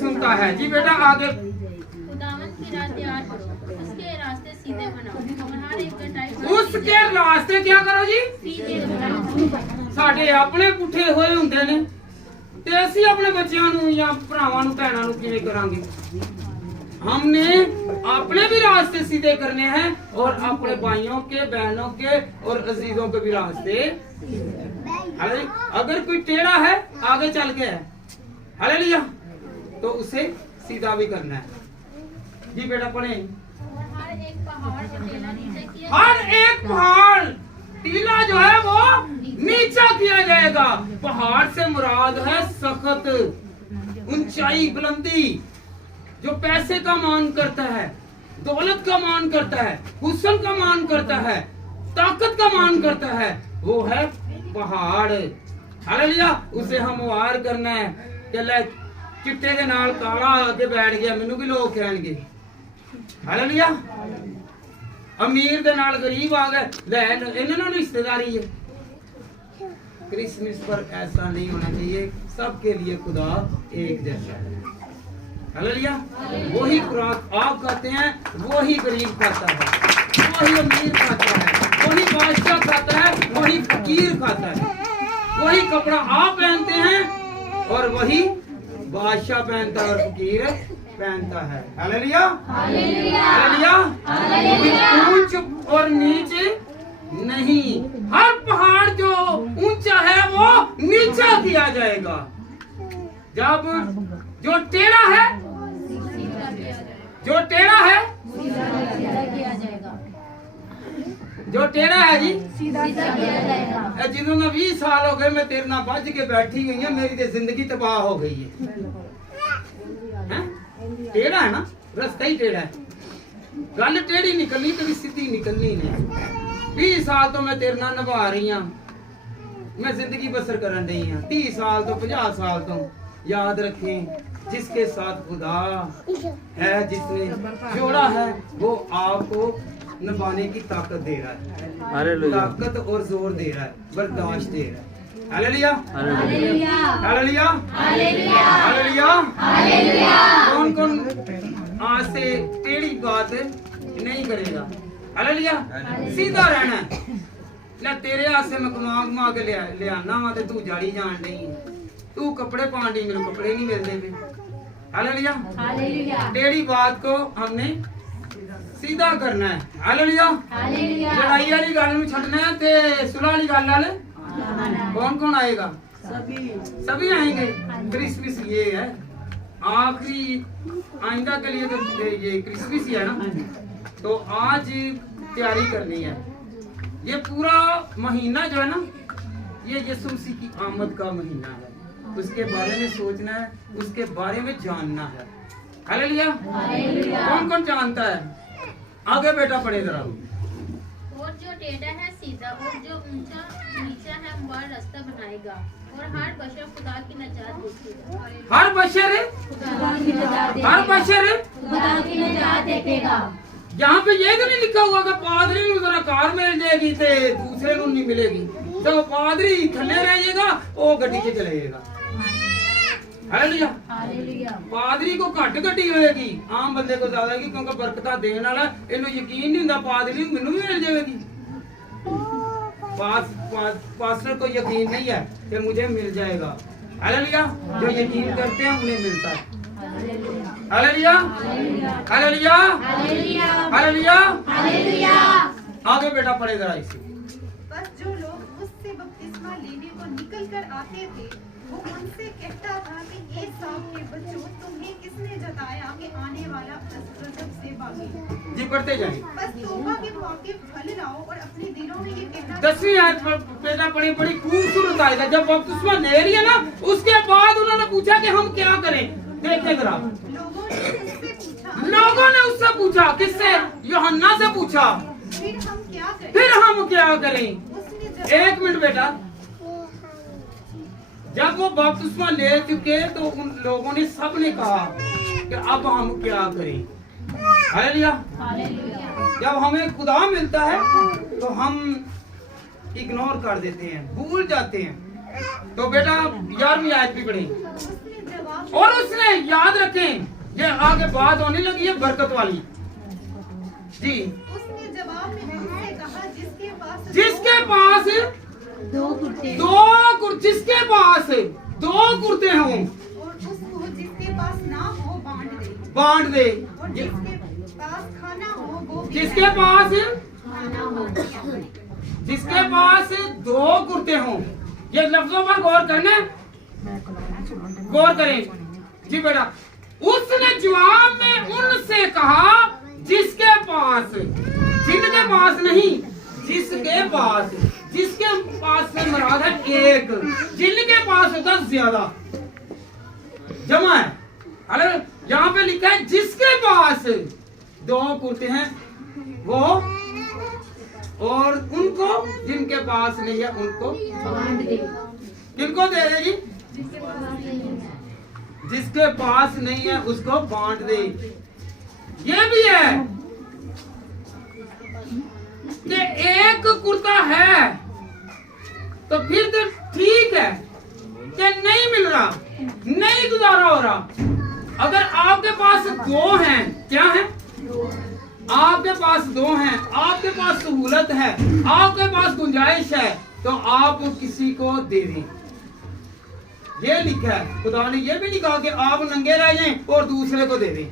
सुनता है। जी बेटा आगे। खुदावंद की राह तैयार करो, उसके रास्ते सीधे बनाओ और हर एक कटाई उसके रास्ते क्या करो जी? सीधे बनाओ। साडे अपने पुठे होए हुंदे ने ते ਅਸੀਂ अपने बच्चों ਨੂੰ ਜਾਂ ਭਰਾਵਾਂ ਨੂੰ ਭੈਣਾਂ ਨੂੰ ਕਿਵੇਂ ਕਰਾਂਗੇ? हमने अपने भी रास्ते सीधे करने हैं और अपने भाइयों के, बहनों के और अजीजों के भी रास्ते। अगर कोई टेढ़ा है आगे चल के है, हालेलुया, तो उसे सीधा भी करना है। जी बेटा पढ़े। हर एक पहाड़ और टीला नीचे किया, हर एक पहाड़ टीला जो है वो नीचा किया जाएगा। पहाड़ से मुराद है सख्त, ऊंचाई, बुलंदी, जो पैसे का मान करता है, दौलत का मान करता है, हुस्न का मान करता है, ताकत का मान करता है, वो है पहाड़। हालेलुया। उसे हम वार करना है कि ले चिट्टे के नाल काला आके बैठ गया, मैनू भी लोग कहणगे। हालेलुया। अमीर दे नाल गरीब आ गए, ले इन्हां नाल रिश्तेदारी है। क्रिसमस पर ऐसा नहीं होना चाहिए। सबके लिए खुदा एक जैसा है। हालेलुया। वही खुराक आप खाते हैं, वही गरीब खाता है, वही अमीर खाता है, वही बादशाह खाता है, वही फकीर खाता है। वही कपड़ा आप पहनते हैं और वही बादशाह पहनता है और फकीर पहनता है। हालेलुया। हालेलुया। ऊंच और नीचे नहीं। हर पहाड़ जो ऊंचा है वो नीचा किया जाएगा। जब जो टेढ़ा है, जो टेढ़ा है, जो टेढ़ा है जी सीधा किया जाएगा। जिन्होंने 20 साल हो गए मैं तेरे नाल बज के बैठी हुई है, मेरी तो जिंदगी तबाह हो गई है। टेढ़ा है ना, रास्ता ही टेढ़ा है। गल टेढ़ी निकलनी कभी सीधी निकलनी नहीं। 20 साल तो मैं तेरे नाल निभा रही हां, मैं जिंदगी बसर करन रही हां, 30 साल तो 50 साल तो। याद रखें, जिसके साथ खुदा है, जिसने जोड़ा है, वो आपको निभाने की ताकत दे रहा है, हालेलुया, ताकत और जोर दे रहा है, बर्दाश्त दे रहा है। Hallelujah, hallelujah, hallelujah, hallelujah, hallelujah. कौन कौन आज से टेढ़ी बात नहीं करेगा? हालेलुया, सीधा रहना है। ना तेरे हाथ से मैं कमा के ले आना वा ते तू जाड़ी जान नहीं, तू कपड़े पान दी, मेरे कपड़े नहीं मिलते पे। हालेलुया, टेढ़ी बात को हमने सीधा करना है। हालेलुया, लड़ाई वाली गल नूं छड्डना है ते सुलह वाली गल वाले कौन कौन आएगा? सभी आएंगे। क्रिसमस ये है, आखिरी आइंदा के लिए तो ये क्रिसमस ही है ना, तो आज तैयारी करनी है। ये पूरा महीना जो है ना, ये यीशु मसीह की आमद का महीना है, उसके बारे में सोचना है, उसके बारे में जानना है। हालेलुया, कौन कौन जानता है? आगे बेटा पढ़े जरा। और जो टेढ़ा है सीधा और जो ऊंचा नीचा है वह रास्ता बनाएगा, और हर बशर खुदा की नजात देखेगा। हर बशर हर बशर खुदा की नजात देखेगा। यहाँ पे ये तो नहीं लिखा हुआ कि पादरी नूं जरा कार मिल जाएगी ते दूसरे नूं नहीं मिलेगी, तो पादरी थल्ले रह जाएगा, वो गड्डी च चले जाएगा। हालेलुया, पादरी को घट गड्डी होएगी, आम बंदे को ज्यादा की, क्योंकि बरकता देने वाला इन्हें यकीन नहीं हुंदा पादरी नूं मैनूं भी मिल जाएगी। पास्टर को यकीन नहीं है कि मुझे मिल जाएगा। हालेलुया, जो यकीन करते हैं उन्हें मिलता है। Hallelujah, hallelujah, hallelujah. आगे बेटा पढ़े जरा इसे। बस जो लोग उससे बपतिस्मा लेने को निकल कर आते थे, वो उनसे कहता था कि ये साहब के बच्चों, तुम्हें किसने जताया कि आने वाला गजब से भागे? जी पढ़ते जाइए। बस तौबा के मौके फल लाओ और अपने दिलों में ये कहना। 10वीं आयत बेटा बड़ी बड़ी खूबसूरत आयत है। जब बपतिस्मा ले रही है ना, उसके बाद उन्होंने पूछा कि हम क्या करें। देखिए जरा, लोगों ने उससे पूछा, किससे? यूहन्ना से पूछा, फिर हम क्या करें? फिर हम क्या करें? उसने एक मिनट बेटा, जब वो बपतिस्मा ले चुके तो उन लोगों ने सब ने कहा कि अब हम क्या करें। हालेलुया, जब हमें खुदा मिलता है तो हम इग्नोर कर देते हैं, भूल जाते हैं। तो बेटा 11वीं आयत भी पढ़ें। और उसने, याद रखें, ये आगे बात होने लगी है बरकत वाली जी। उसने जवाब में उनसे कहा, जिसके पास जिसके पास जिसके पास दो कुर्ते हों, और उसको जिसके पास ना हो बांट दे। और जिसके पास खाना हो वो भी जिसके पास खाना हो। जिसके पास 2 कुर्ते हों, ये लफ्जों पर गौर करना, गौर करें जी बेटा। उसने जवाब में उनसे कहा, जिसके पास, जिनके पास नहीं, जिसके पास, जिसके पास से मुराद है एक, जिनके पास होता ज्यादा, जमा है। अरे यहाँ पे लिखा है जिसके पास 2 कुर्ते हैं वो, और उनको, जिनके पास नहीं है उनको किनको दे दे जी? जिसके पास नहीं है उसको बांट दे। ये भी है कि एक कुर्ता है तो फिर तो ठीक है कि नहीं मिल रहा, नहीं गुजारा हो रहा। अगर आपके पास 2 हैं, क्या है? आपके पास 2 हैं, आपके पास सहूलत है, आपके पास गुंजाइश है, तो आप किसी को दे दें। ये लिखा है, खुदा ने ये भी नहीं कहा कि आप नंगे रह जाएं और दूसरे को दे दें।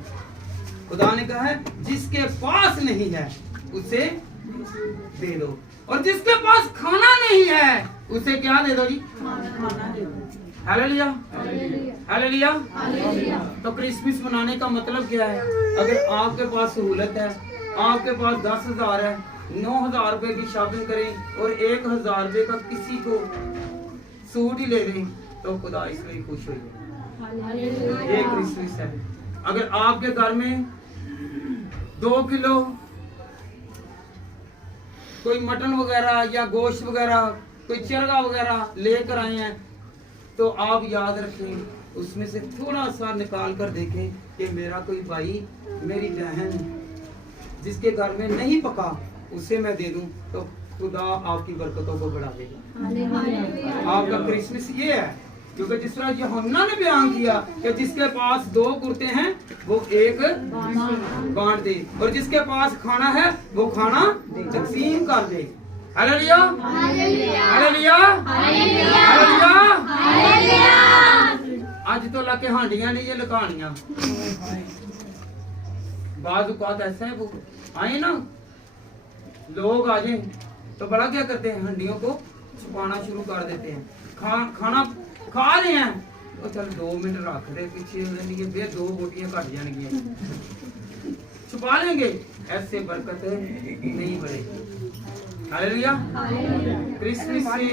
खुदा ने कहा है जिसके पास नहीं है उसे दे दो, और जिसके पास खाना नहीं है उसे क्या दे दो जी? Hallelujah, hallelujah. तो क्रिसमस मनाने का मतलब क्या है? अगर आपके पास सहूलत है, आपके पास 10,000 है, 9,000 रुपए की शॉपिंग करें और 1,000 रुपए का किसी को सूट ही ले दें, तो खुदा इसलिए खुश होगा। ये क्रिसमस है। अगर आपके घर में 2 किलो कोई मटन वगैरह या गोश्त वगैरह, कोई चरगा वगैरह लेकर आए हैं, तो आप याद रखें उसमें से थोड़ा सा निकाल कर देखें कि मेरा कोई भाई, मेरी बहन जिसके घर में नहीं पका उसे मैं दे दूं, तो खुदा आपकी बरकतों को बढ़ा देगा। आपका क्रिसमस ये है, क्योंकि जिस तरह यूहन्ना ने बयान किया कि जिसके पास 2 कुर्ते हैं वो एक बांट दे, और जिसके पास खाना है वो खाना तकसीम कर दे। Hallelujah, hallelujah, hallelujah. आज तो लाके हांडियां नहीं, ये लकानियां। बाद औकात ऐसा है, वो आए ना लोग आ जाए तो बड़ा क्या करते हैं, हंडियों को छुपाना शुरू कर देते हैं। खाना खा रहे हैं तो चल 2 मिनट रख दे, पीछे हो जाएंगे, फिर 2 बोटियां घट जाएंगी, छुपा लेंगे, ऐसे बरकत नहीं बढ़ेगी। हालेलुया। क्रिसमस से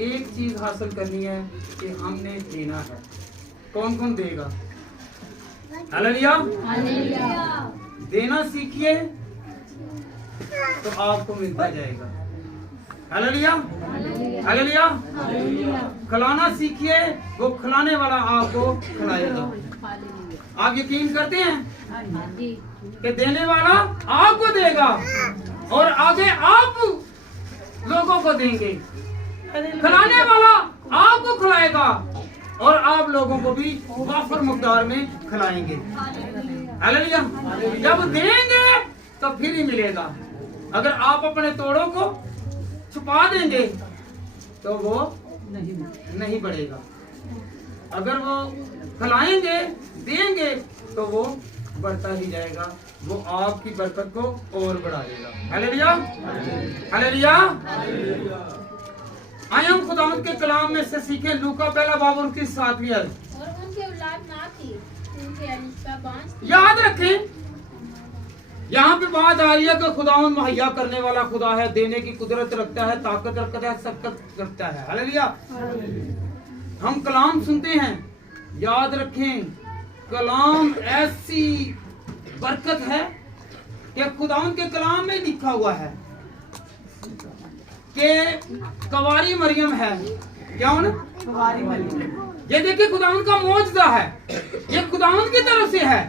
एक चीज हासिल करनी है कि हमने देना है। कौन कौन देगा? हालेलुया। देना सीखिए तो आपको मिलता जाएगा। Hallelujah, hallelujah. खिलाना सीखिए, वो खिलाने वाला आपको खिलाएगा। आप यकीन करते हैं कि देने वाला आपको देगा और आगे आप लोगों को देंगे। खिलाने वाला आपको खिलाएगा और आप लोगों को भी वाफर मकदार में खिलाएंगे। हालेलुया। जब देंगे तो फिर ही मिलेगा। अगर आप अपने तोड़ों को छुपा देंगे तो वो नहीं बढ़ेगा। अगर वो खिलाएंगे, देंगे, तो वो बढ़ता ही जाएगा, वो आपकी बरकत को और बढ़ाएगा। Hallelujah, hallelujah. आए हम खुदावंद के कलाम में से सीखे। लूका पहला बाब उनकी 7वीं आयत। और उनके औलाद ना थी, उनके अलिशबा बांझ थी। याद रखें, यहाँ पे बात आ रही है कि खुदावंद मुहैया करने वाला खुदा है, देने की कुदरत रखता है, ताकत रखता है, सकत रखता है। हालेलुया। हम कलाम सुनते हैं, याद रखें कलाम ऐसी बरकत है कि खुदावंद के कलाम में लिखा हुआ है कि कवारी मरियम है। क्या होना? कवारी मरियम। ये देखिए खुदावंद का मौजज़ा है, ये खुदावंद की तरफ से है,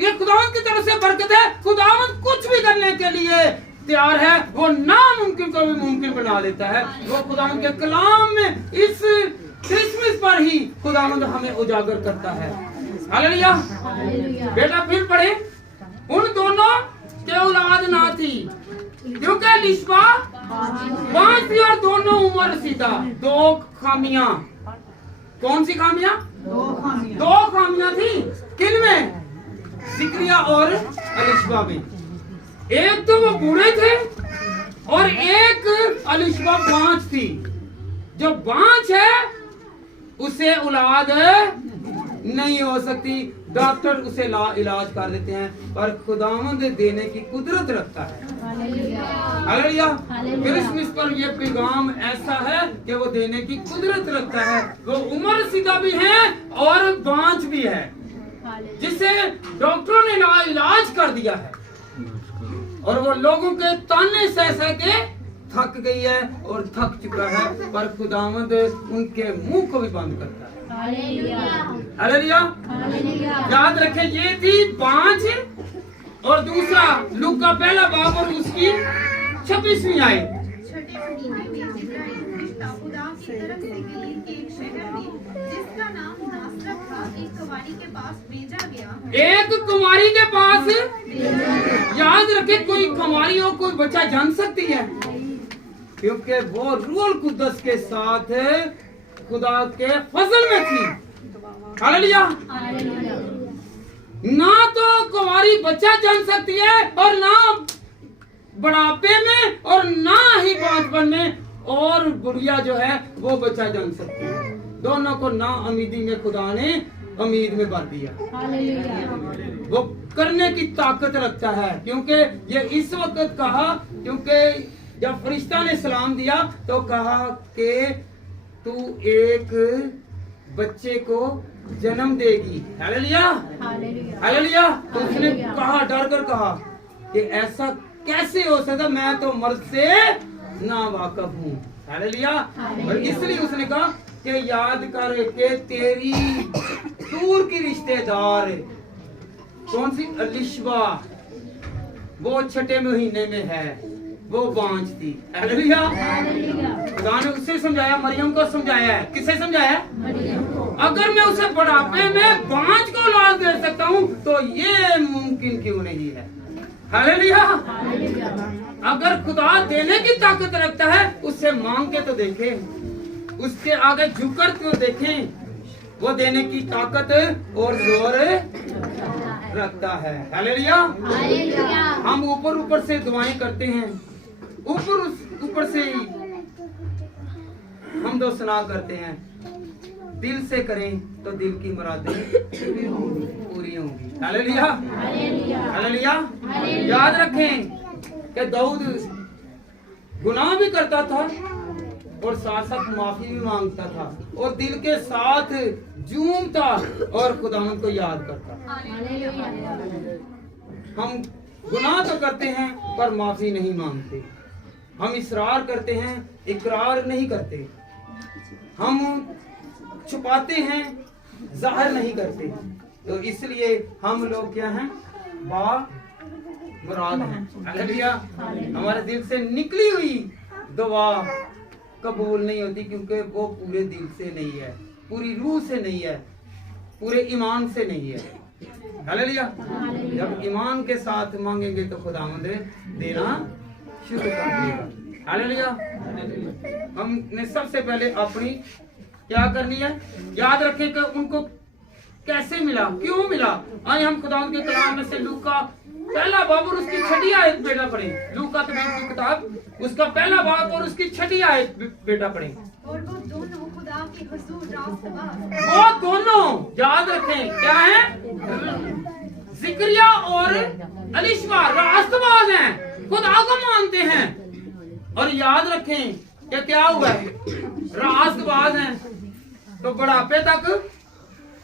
ये खुदावंद की तरफ से बरकत है। खुदावंद कुछ भी करने के लिए तैयार है, वो नामुमकिन को भी मुमकिन बना देता है। वो खुदावंद के कलाम में इस क्रिसमस पर ही खुदावंद हमें उजागर करता है। हालेलुया। बेटा फिर पढ़े। उन दोनों के औलाद ना थी क्योंकि अलिशबा बांझ थी और दोनों उम्र रसीदा। 2 खामियां। कौन सी खामियां? 2 खामियां थी। किन में? जिक्रिया और अलिशबा में। एक तो वो बूढ़े थे और एक अलिशबा बांझ थी। जो बांझ है उसे औलाद नहीं हो सकती, डॉक्टर उसे इलाज कर देते हैं, पर खुदावंद देने की कुदरत रखता है। हालेलुया। क्रिसमस पर ये पैगाम ऐसा है कि वो देने की कुदरत रखता है। वो उम्र सीधा भी है और बांझ भी है, जिसे डॉक्टरों ने इलाज कर दिया है, और वो लोगों के ताने सह सह के थक गई है और थक चुका है, पर खुदावंद उनके मुंह को भी बंद करता है। हालेलुया। याद रखें, ये थी बांझ, और दूसरा लूका पहला बाब और उसकी 26वीं आयत। छठे महीने में जिब्राइल फरिश्ता खुदा की तरफ से गलील के एक शहर में जिसका नाम नासरत था, एक कुंवारी के पास भेजा गया। एक कुमारी के पास। याद रखे, कोई कुमारी हो, कोई बच्चा जन सकती है, क्योंकि वो रूह कुद्दस के साथ खुदा के फजल में थी। हालेलुया। ना तो कुमारी बच्चा जन सकती है और ना बुढ़ापे में और ना ही बांझपन में, और गुड़िया जो है वो बच्चा जन सकती है। दोनों को ना उम्मीदी में खुदा ने उम्मीद में भर दिया। वो करने की ताकत रखता है, क्योंकि ये इस वक्त कहा, क्योंकि जब फरिश्ता ने सलाम दिया तो कहा कि तू एक बच्चे को जन्म देगी। Hallelujah, hallelujah. तो उसने कहा, डर कर कहा कि ऐसा कैसे हो सकता, मैं तो मर्द से ना वाकफ हूँ। हालेलुया। और इसलिए उसने कहा कि याद कर के तेरी दूर की रिश्तेदार कौन सी, अलिशबा, वो छठे महीने में है, वो बांझ थी। हालेलुया। खुदा ने उससे समझाया, मरियम को समझाया है। किससे समझाया? अगर मैं उसे बुढ़ापे में बांझ को औलाद दे सकता हूँ तो ये मुमकिन क्यों नहीं है? हालेलुया। अगर खुदा देने की ताकत रखता है, उससे मांग के तो देखें, उसके आगे झुककर तो देखें, वो देने की ताकत और जोर रखता है। हालेलुया। हम ऊपर ऊपर से दुआएं करते हैं, ऊपर से हम दो सना करते हैं, दिल से करें तो दिल की मुरादें पूरी होंगी। हालेलुया। हालेलुया। याद रखें कि दाऊद गुनाह भी करता था और साथ साथ माफी भी मांगता था और दिल के साथ झूमता और खुदावंद को याद करता। हम गुनाह तो करते हैं पर माफी नहीं मांगते, हम इसरार करते हैं, इकरार नहीं करते, हम छुपाते हैं, जाहिर नहीं करते। तो इसलिए हम लोग क्या हैं? मुराद हैं। हालेलुया। हमारे दिल से निकली हुई दुआ कबूल नहीं होती क्योंकि वो पूरे दिल से नहीं है, पूरी रूह से नहीं है, पूरे ईमान से नहीं है। हालेलुया। जब ईमान के साथ मांगेंगे तो खुदावंद देना शुरू कर देगा। हालेलुया। हमने सबसे पहले अपनी क्या करनी है? याद रखें कि उनको कैसे मिला, क्यों मिला। आए हम खुदावंद के कलाम में से लूका पहला बाब और उसकी छठी आयत बेटा पढ़े। लूका की किताब उसका पहला बाब और उसकी छठी आयत बेटा पढ़े। और वो दोनों खुदा के हुजूर रास्तबाज, वो दोनों याद रखें क्या है? जिक्रिया और अलिशबा रास्तबाज हैं, खुदा को मानते हैं। और याद रखें कि क्या हुआ है? रास्तबाज हैं तो बुढ़ापे तक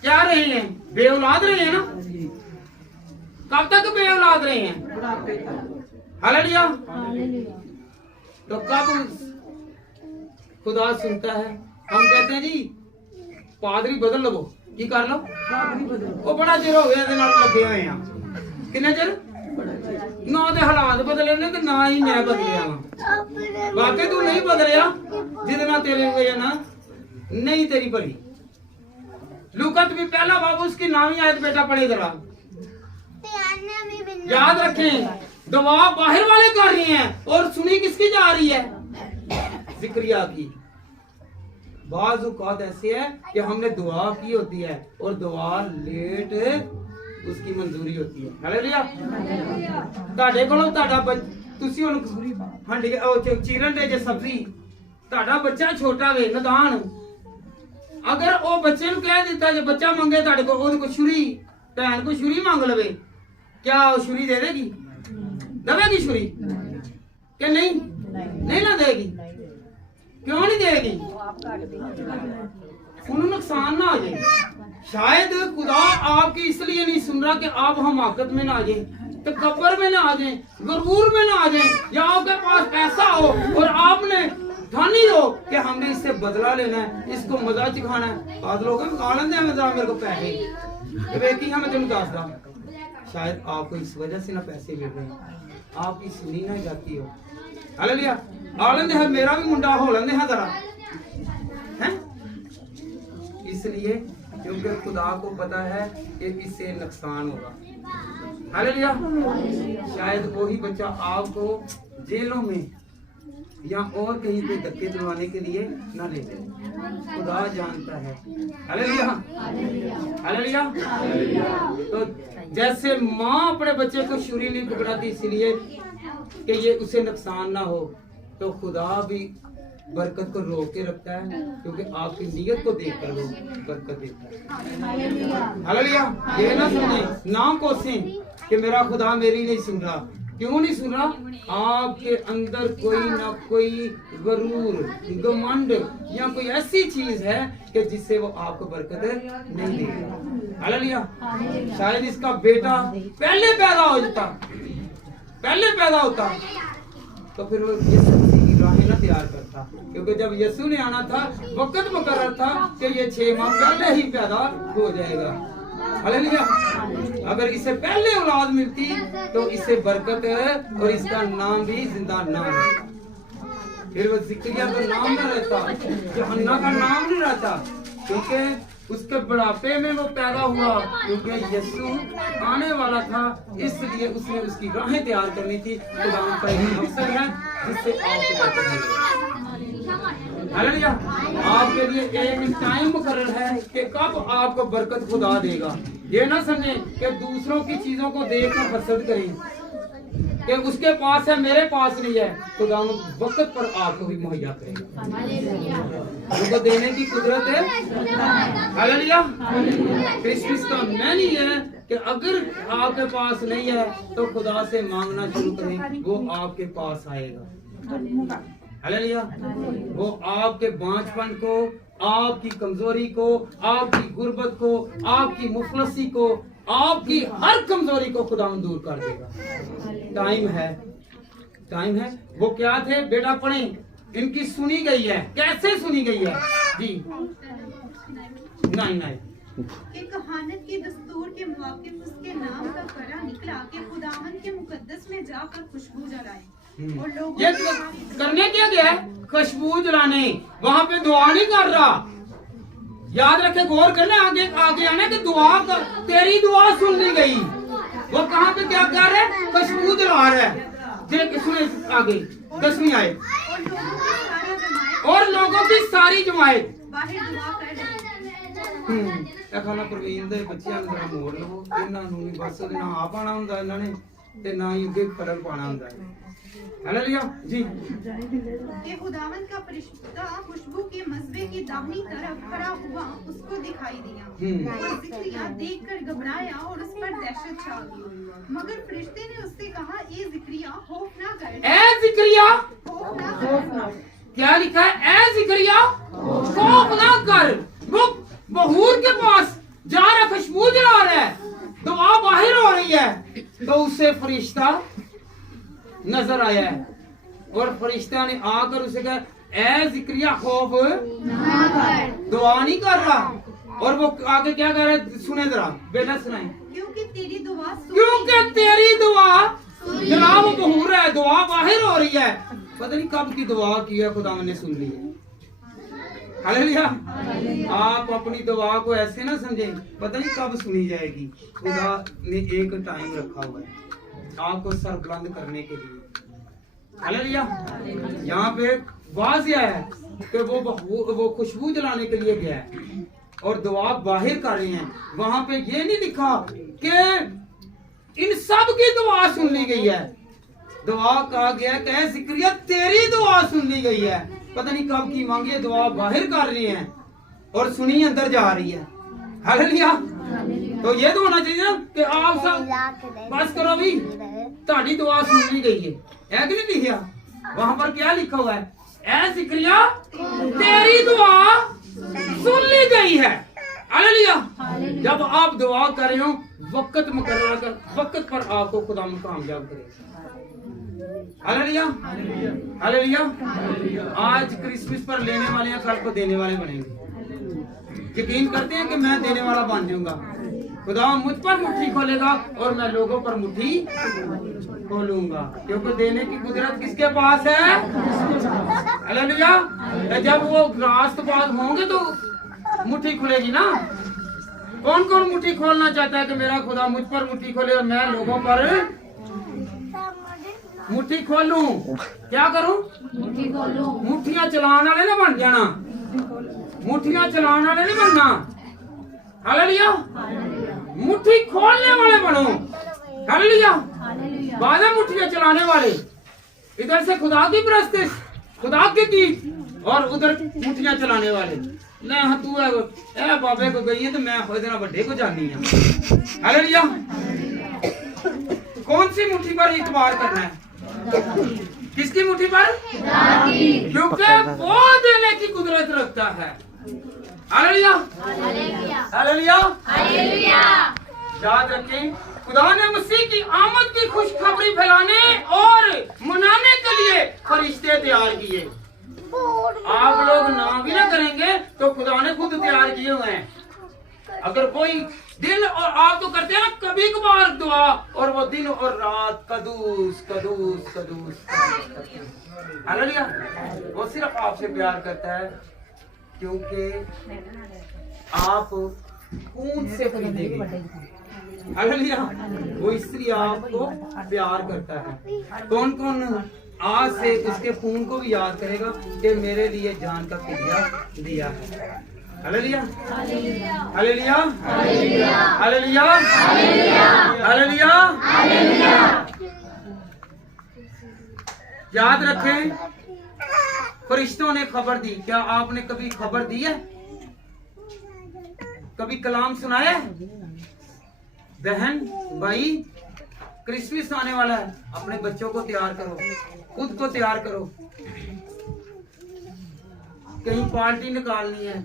क्या रहे हैं? बेऔलाद रहे हैं ना। कब तक बेऔलाद रहे हैं? हालेलुया। तो कब खुदा सुनता है? हम कहते हैं जी पादरी बदल लो, की कर लो, वो बड़ा चिर हो गया लगे हुए हैं। किन्ने चिर? ना तो हालात बदले ने तो ना ही मैं बदलिया वा। बाकी तू नहीं बदलिया जितना तेरे वजह ना नहीं तेरी भली। लूका भी पहला बाबू उसकी नामी आयत बेटा पढ़े जरा। याद रखें दुआ बाहर वाले कर रही हैं और सुनी किसकी जा रही है? जिक्रिया की। बाज़ औक़ात ऐसे है कि हमने दुआ की होती है और दुआ लेट उसकी मंजूरी होती है। हालेलुया। ਤੁਹਾਡੇ ਕੋਲੋਂ ਤੁਹਾਡਾ ਤੁਸੀਂ ਉਹਨੂੰ ਹੰਡੀ ਉਹ ਚੀਰਨ ਦੇ ਜੇ ਸਬਜ਼ੀ ਤੁਹਾਡਾ ਬੱਚਾ ਛੋਟਾ ਵੇ ਨਦਾਨ, ਅਗਰ ਉਹ ਬੱਚੇ ਨੂੰ ਕਹਿ ਦਿੱਤਾ ਜੇ ਬੱਚਾ ਮੰਗੇ ਤੁਹਾਡੇ ਕੋਲ ਉਹਦੇ ਕੋਲ ਛੁਰੀ, ਭੈਣ ਕੋਲ ਛੁਰੀ ਮੰਗ ਲਵੇ, क्या वो छुरी दे देगी? दबेगी छुरी कि नहीं? नहीं ना देगी। क्यों नहीं देगी? उन्हें नुकसान ना आ जाए। शायद खुदा आपकी इसलिए नहीं सुन रहा कि आप हमाकत में ना आ जाए, तकब्बर में ना आ जाए, गरूर में ना आ जाए, या आपके पास पैसा हो और आपने ठानी हो कि हमने इससे बदला लेना है, इसको मजा चिखाना है। बाद लोग मेरे को पैसे वेखी है, मैं तेन दसदा शायद आपको इस वजह से ना पैसे मिल रहे हैं, आपकी सुनी ना जाती हो। हालेलुया। आलंदे है मेरा भी मुंडा हो लेंदे है जरा हैं, इसलिए क्योंकि खुदा को पता है कि इससे नुकसान होगा। हालेलुया। शायद वही बच्चा आपको जेलों में या और कहीं पे धक्के दिलवाने के लिए ना ले जाए, खुदा जानता है। हालेलुया। हालेलुया। तो जैसे माँ अपने बच्चे को छुरी नहीं पकड़ाती इसलिए कि ये उसे नुकसान ना हो, तो खुदा भी बरकत को रोक के रखता है क्योंकि आपकी नीयत को देखकर वो बरकत देता है। हालेलुया। ये ना सुने, ना कोसें कि मेरा खुदा मेरी नहीं सुन रहा। क्यों नहीं सुन रहा? आपके अंदर कोई ना कोई गरूर, घमंड या कोई ऐसी चीज है कि जिससे वो आपको बरकत नहीं देगा। हालेलुया। शायद इसका बेटा पहले पैदा हो जाता पहले पैदा होता तो फिर वो यीशु मसीह की राहें ना तैयार करता, क्योंकि जब यीशु ने आना था वक्त मुकर्रर था कि ये 6 माह पहले ही पैदा हो जाएगा। हालेलुया। अगर इसे पहले औलाद मिलती तो इसे बरकत है और इसका नाम भी जिंदा नाम है। फिर वो जिक्रिया का नाम न रहता, यूहन्ना का नाम नहीं रहता, क्योंकि उसके बुढ़ापे में वो पैदा हुआ, क्योंकि यीशु आने वाला था, इसलिए उसने उसकी राहें तैयार करनी थी। खुदा का एक मकसद है जिससे हालेलुया आपके लिए एक टाइम मुकर्रर है कि कब आपको बरकत खुदा देगा। ये ना समझे कि दूसरों की चीजों को देखकर हसद करें कि उसके पास है मेरे पास नहीं है। खुदा वक्त पर आपको भी मुहैया करेगा, उनको देने की कुदरत है। हालेलुया। क्रिसमस का मैन ही है कि अगर आपके पास नहीं है तो खुदा से मांगना शुरू करें, वो आपके पास आएगा। हालेलुया। वो आपके बांझपन को, आपकी कमजोरी को, आपकी गुर्बत को, आपकी मुफलसी को, आपकी हर कमजोरी को खुदा दूर कर देगा। टाइम है, टाइम है। वो क्या थे बेटा पढ़े, इनकी सुनी गई है। कैसे सुनी गई है जी? नहीं कि कहानत की दस्तूर के मुवाकिफ उसके नाम का करा निकला कि खुदावन के मुकद्दस में जाकर खुशबू जलाए और लोगों ये करने क्या गया है? खुशबू जलाने। वहाँ पे दुआ नहीं कर रहा। याद रखे, गौर करना, आगे आगे आने कि दुआ कर, तेरी दुआ सुन ली गई। वो कहाँ पे क्या कर रहे हैं? खुशबू जला रहा है। देख सुने आगे 10वीं आए, और लोगों की सारी जमायत बाहर दुआ कर रही। खाना प्रवीण दे बच्चियां ਨੂੰ ਜਰਾ ਮੋੜ ਲਵੋ। ਇਹਨਾਂ ਨੂੰ ਵੀ ਬਸ ਨਾ ਆ ਪਾਣਾ ਹੁੰਦਾ ਇਹਨਾਂ ਨੇ ਤੇ ਨਾ ਹੀ ਅੱਗੇ ਫਰਕ ਪਾਣਾ ਹੁੰਦਾ ਹੈ। हालेलुया जी। कि खुदावन का फरिश्ता खुशबू के मज़बे की दाहिनी तरफ खड़ा हुआ उसको दिखाई दिया और ज़िक्रिया देखकर घबराया और उस पर दहशत छा गई। मगर फरिश्ते ने उससे कहा, ए ज़िक्रिया खौफ ना कर। ए ज़िक्रिया खौफ ना कर। क्या लिखा है? ए ज़िक्रिया खौफ ना कर। वो बहूर के पास जा रहा, खुशबू जला रहा है, दुआ बाहर हो रही है, तो उससे फरिश्ता नजर आया है और फरिश्ता ने आकर उसे कहा, ए ज़िक्रिया खौफ ना कर। दुआ नहीं कर रहा। और वो आगे क्या कह रहा है? सुने जरा बेटा, सुनाए। क्योंकि तेरी दुआ जनाब वो बहूर है, दुआ बाहर हो रही है। पता नहीं कब की दुआ की है, खुदा ने सुन ली है। हालेलुया। आप अपनी दुआ को ऐसे ना समझे, पता नहीं कब सुनी जाएगी। खुदा ने एक टाइम रखा हुआ है आपको सर बुलंद करने के लिए। हालेलुया। यहाँ पे वाज़िया है कि वो खुशबू जलाने के लिए गया है और दुआ बाहर कर रहे हैं। वहां पे ये नहीं लिखा कि इन सब की दुआ सुन ली गई है। दुआ कहा गया कि ज़िक्रिया तेरी दुआ सुन ली गई है। पता नहीं कब की मांगी है, दुआ बाहर कर रही है और सुनी अंदर जा रही है। हालेलुया। तो ये तो होना चाहिए ना कि आप सब बस करो भी, ताड़ी दुआ सुन ली गई है कि नहीं लिखा? वहां पर क्या लिखा हुआ है? ए ज़िक्रिया तेरी दुआ सुन ली गई है। हालेलुया। जब आप दुआ कर रहे हो, वक्त मुकर्रर कर, वक्त पर आपको खुदा कामयाब करेगा। हालेलुया। हालेलुया। आज क्रिसमस पर लेने वाले हैं, कल को देने वाले बनेंगे। यकीन करते हैं कि मैं देने वाला बन जाऊंगा। खुदा मुझ पर मुट्ठी खोलेगा और मैं लोगों पर मुट्ठी खोलूंगा, क्योंकि देने की कुदरत किसके पास है? हालेलुया। जब वो रास्तबाज होंगे तो मुट्ठी खुलेगी ना। कौन कौन मुट्ठी खोलना चाहता है कि मेरा खुदा मुझ पर मुट्ठी खोले और मैं लोगों पर मुट्ठी खोलूं? क्या करूं? मुट्ठी खोलूं। मुट्ठियां चलाने वाले ना बन जाना, मुट्ठियां चलाने वाले नहीं बनना। हालेलुया। मुट्ठी खोलने वाले बनो। हालेलुया। बाद में मुट्ठियां चलाने वाले, इधर से खुदा की प्रस्तिश, खुदा की गीत, और उधर मुट्ठियां चलाने वाले। ना तू है बाबे को गई है तो मैं इतना बड़े को जानी है। हालेलुया। कौन सी मुट्ठी पर इतबार करना है? किसकी मुट्ठी पर? क्योंकि वो देने की कुदरत रखता है। हालेलुया। हालेलुया। हालेलुया। याद रखें, खुदा ने मसीह की आमद की खुशखबरी फैलाने और मनाने के लिए फरिश्ते तैयार किए। आप लोग ना भी ना करेंगे तो खुदा ने खुद तैयार किए हुए हैं। अगर कोई दिन और आप तो करते हैं ना कभी कभार दुआ, और वो दिन और रात कदूस कदूस कदूस हालेलुया, वो सिर्फ आपसे प्यार करता है क्योंकि आप खून से खरीदे गए। हालेलुया, वो इसलिए आपको प्यार करता है। कौन कौन आज से उसके खून को भी याद करेगा कि मेरे लिए जान का फिदिया दिया है। Hallelujah hallelujah hallelujah hallelujah. याद रखें, फरिश्तों ने खबर दी। क्या आपने कभी खबर दी है? कभी कलाम सुनाया है? बहन भाई, क्रिसमस आने वाला है, अपने बच्चों को तैयार करो, खुद को तैयार करो। कहीं पार्टी निकालनी है,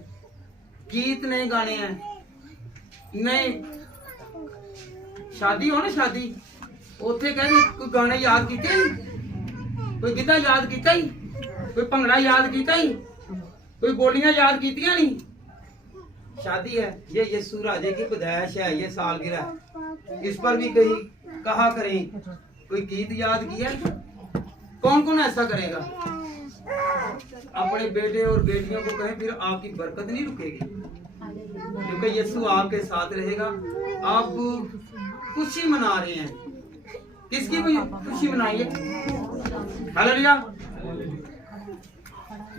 गीत नहीं गाने हैं, नहीं शादी हो ना, शादी उथे कहने कोई गाने याद किए, कोई गिद्धा याद किया ही, कोई भंगड़ा याद किया ही, कोई बोलियां याद कीतियां नहीं। शादी है, ये यीशु राजे की पैदाइश है, ये सालगिरह है, इस पर भी कहीं कहा करें कोई गीत याद किया। कौन कौन ऐसा करेगा? अपने बेटे और बेटियों को कहें, फिर आपकी बरकत नहीं रुकेगी, क्योंकि यीशु आपके साथ रहेगा। आप खुशी मना रहे हैं, किसकी खुशी मनाइए? हालेलुया।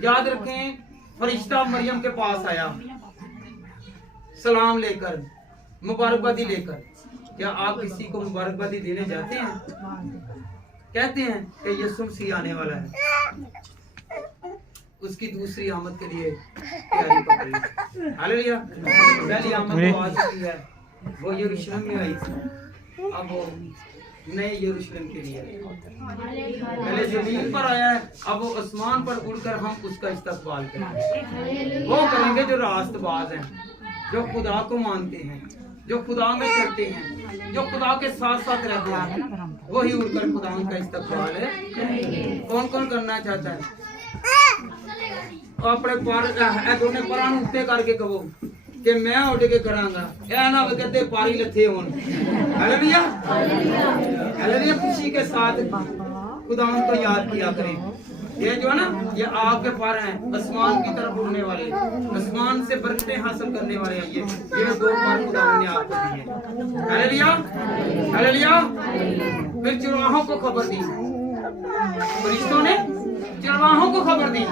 याद रखें, फरिश्ता मरियम के पास आया सलाम लेकर, मुबारकबादी लेकर। क्या आप किसी को मुबारकबादी देने जाते हैं? कहते हैं कि यीशु मसीह आने वाला है, उसकी दूसरी आमद के लिए तैयारी कर रही है। हालेलुया। पहली आमद तो आ चुकी है, वो यरूशलेम में आई थी, अब वो नए यरूशलेम के लिए पहले जमीन पर आया है, अब वो आसमान पर उड़कर हम उसका इस्तकबाल करेंगे। वो करेंगे जो रास्तबाज हैं, जो खुदा को मानते हैं, जो खुदा में चलते हैं, जो खुदा के साथ साथ रहते हैं, वही उड़कर खुदा का इस्तकबाल है। कौन कौन करना चाहता है? अपने पर दोने परां उत्ते करके कहो कि मैं उठ के करांगा, ऐ ना कहते पारी लथे होन। Hallelujah hallelujah. खुशी के साथ खुदा को याद किया करें। ये जो है ना, ये आपके पर हैं, आसमान की तरफ उड़ने वाले, आसमान से बरकतें हासिल करने वाले हैं। ये दो पर खुदा ने आपको दिए। Hallelujah hallelujah. फिर चरवाहों को खबर दी, फरिश्तों ने चरवाहों को खबर दी,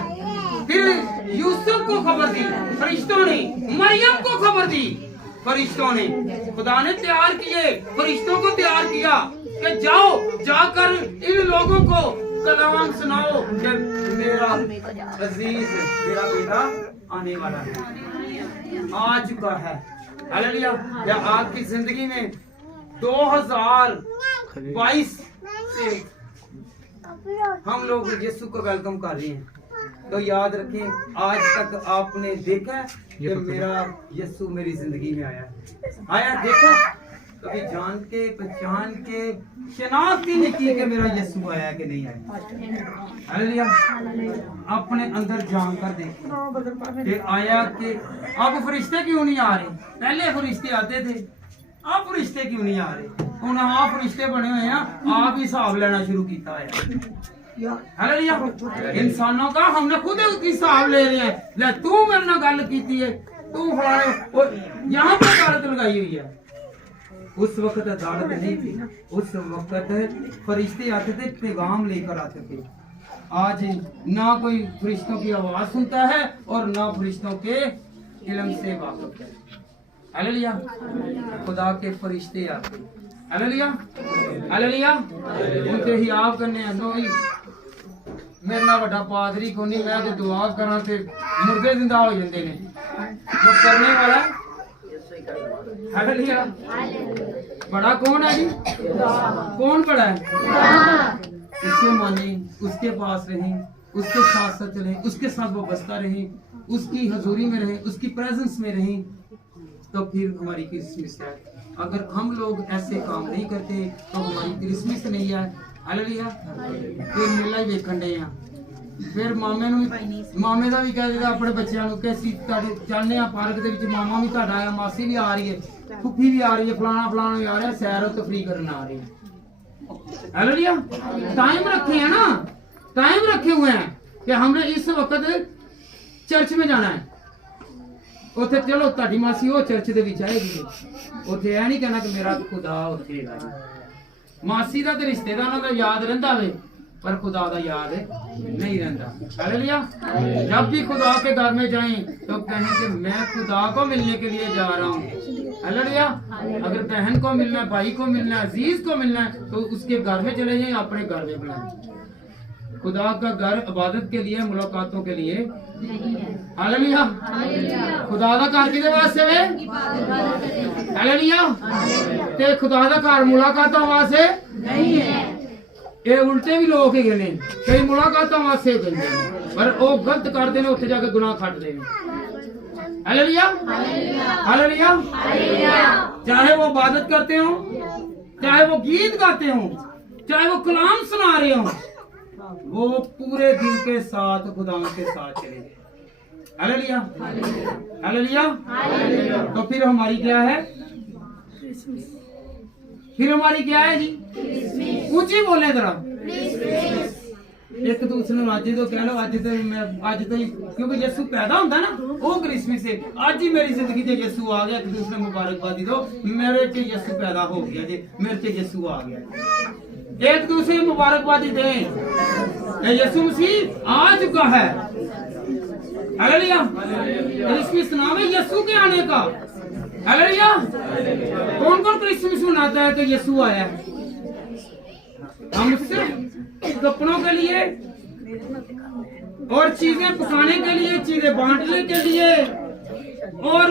फिर यूसुफ को खबर दी, फरिश्तों ने मरियम को खबर दी, फरिश्तों ने खुदा ने तैयार किए, फरिश्तों को तैयार किया कि जाओ जाकर इन लोगों को कलाम सुनाओ कि मेरा अजीज, मेरा बेटा आने वाला है, आ चुका है। हालेलुया। या आपकी जिंदगी में 2022 से हम लोग यीशु को वेलकम कर रहे हैं, तो याद रखें, आज तक आपने देखा कि मेरा यीशु मेरी जिंदगी में आया देखा? कभी जान के पहचान के शनाख्त ही नहीं की कि मेरा यीशु आया कि नहीं आया। हालेलुया। अपने अंदर जान कर देखें आया कि अब फरिश्ते क्यों नहीं आ रहे? पहले फरिश्ते आते थे, अब फरिश्ते क्यों नहीं आ रहे? ਹੁਣ आप फरिश्ते बने हुए हैं, आप ही हिसाब लेना शुरू किया है। हालेलुया। इंसानों का हमने खुद हिसाब ले रहे हैं। ले तू मेरे नाल गल कीती है, तू फलाने, यहाँ पर अदालत लगाई हुई है। उस वक्त अदालत नहीं थी, उस वक्त फरिश्ते आते थे, पैगाम लेकर आते थे। आज ना कोई फरिश्तों की आवाज सुनता है और ना फरिश्तों के इल्म से वाकिफ है। हालेलुया। खुदा के फरिश्ते आते, हालेलुया हालेलुया, उनके ही आप करने नोई मेरे ना बड़ा पादरी को नहीं, मैं तो दुआ करा ते मुर्दे जिंदा हो जाते ने, जो करने वाला। हालेलुया। बड़ा कौन है जी? कौन बड़ा है? उसे माने, उसके पास रहें, उसके साथ साथ चलें, उसके साथ वाबस्ता रहें, उसकी हजूरी में रहें, उसकी प्रेजेंस में रहें, तो फिर हमारी क्रिसमस है। अगर हम लोग ऐसे काम नहीं करते तो हमारी क्रिसमस नहीं है। हालेलुया। फिर मेला ही देखण डे आ, फिर मामे ਦਾ ਵੀ ਕਹਿ ਦਿੰਦਾ ਆਪਣੇ ਬੱਚਿਆਂ ਨੂੰ ਕਿ ਅਸੀਂ ਤੁਹਾਡੇ ਜਾਂਦੇ ਆ ਪਾਰਕ ਦੇ ਵਿੱਚ, ਮਾਮਾ ਵੀ ਤੁਹਾਡਾ ਆਇਆ, ਮਾਸੀ ਵੀ ਆ ਰਹੀ ਹੈ, ਫੁੱਫੀ ਵੀ ਆ ਰਹੀ ਹੈ, ਫਲਾਣਾ ਵੀ ਆ ਰਿਹਾ, ਸੈਰ ਤਫਰੀਹ ਕਰਨ ਆ ਰਹੇ हैं। हालेलुया। टाइम रखे हैं ना, टाइम रखे हुए हैं कि हमने इस वक्त चर्च में जाना है। ਉੱਥੇ ਚਲੋ ਤੁਹਾਡੀ ਮਾਸੀ ਉਹ ਚਰਚ ਦੇ ਵਿੱਚ ਆਏਗੀ, ਉੱਥੇ ਇਹ ਨਹੀਂ ਕਹਿਣਾ ਕਿ ਮੇਰਾ ਖੁਦਾ ਉੱਥੇ ਹੈਗਾ ਜੀ। ਮਾਸੀ ਦਾ ਤੇ ਰਿਸ਼ਤੇਦਾਰਾਂ ਦਾ ਯਾਦ ਰਹਿੰਦਾ ਵੇ, पर खुदा का याद नहीं रहता। हालेलुया। जब भी खुदा के घर में जाएं तो कहें कि मैं खुदा को मिलने के लिए जा रहा हूँ। हालेलुया। अगर बहन को मिलना है, भाई को मिलना है, अजीज को मिलना है तो उसके घर में चले जाएं, अपने घर में बुलाएं। खुदा का घर इबादत के लिए, मुलाकातों के लिए नहीं है। हालेलुया। खुदा का घर किहदे वास्ते वे? हालेलुया। ते खुदा का घर मुलाकातों वास्ते नहीं है। ये उल्टे भी लोग है ने, कई मुलाकातों वास्ते गए पर वो गलत करते हैं, उत्थे जाके गुनाह खटते हैं। हालेलुया। हालेलुया। चाहे वो इबादत करते हो, चाहे वो गीत गाते हो, चाहे वो कलाम सुना रहे हो, वो पूरे दिल के साथ खुदा के साथ चले। हालेलुया। हालेलुया। तो फिर हमारी क्या है? फिर हमारी क्या है जी? ऊंची बोले जरा। एक दूसरे ਨੂੰ ਅੱਜ ਤੋਂ ਕਹਿ ਲਓ, ਅੱਜ ਤੋਂ ਹੀ, क्योंकि यीशु पैदा ਹੁੰਦਾ ना ਉਹ क्रिसमस है। आज ही मेरी जिंदगी में यीशु आ गया, एक दूसरे मुबारकबादी दो, मेरे च यीशु पैदा हो गया जी, मेरे च यीशु आ गया। एक दूसरे मुबारकबादी दें, यीशु मसीह आ चुका है। हालेलुया। क्रिसमस नाम है यीशु के आने का। हालेलुया। कौन कौन क्रिसमस मनाता है कि यीशु आया है? हम सिर्फ कपड़ों के लिए और चीजें पकाने के लिए, चीजें बांटने के लिए और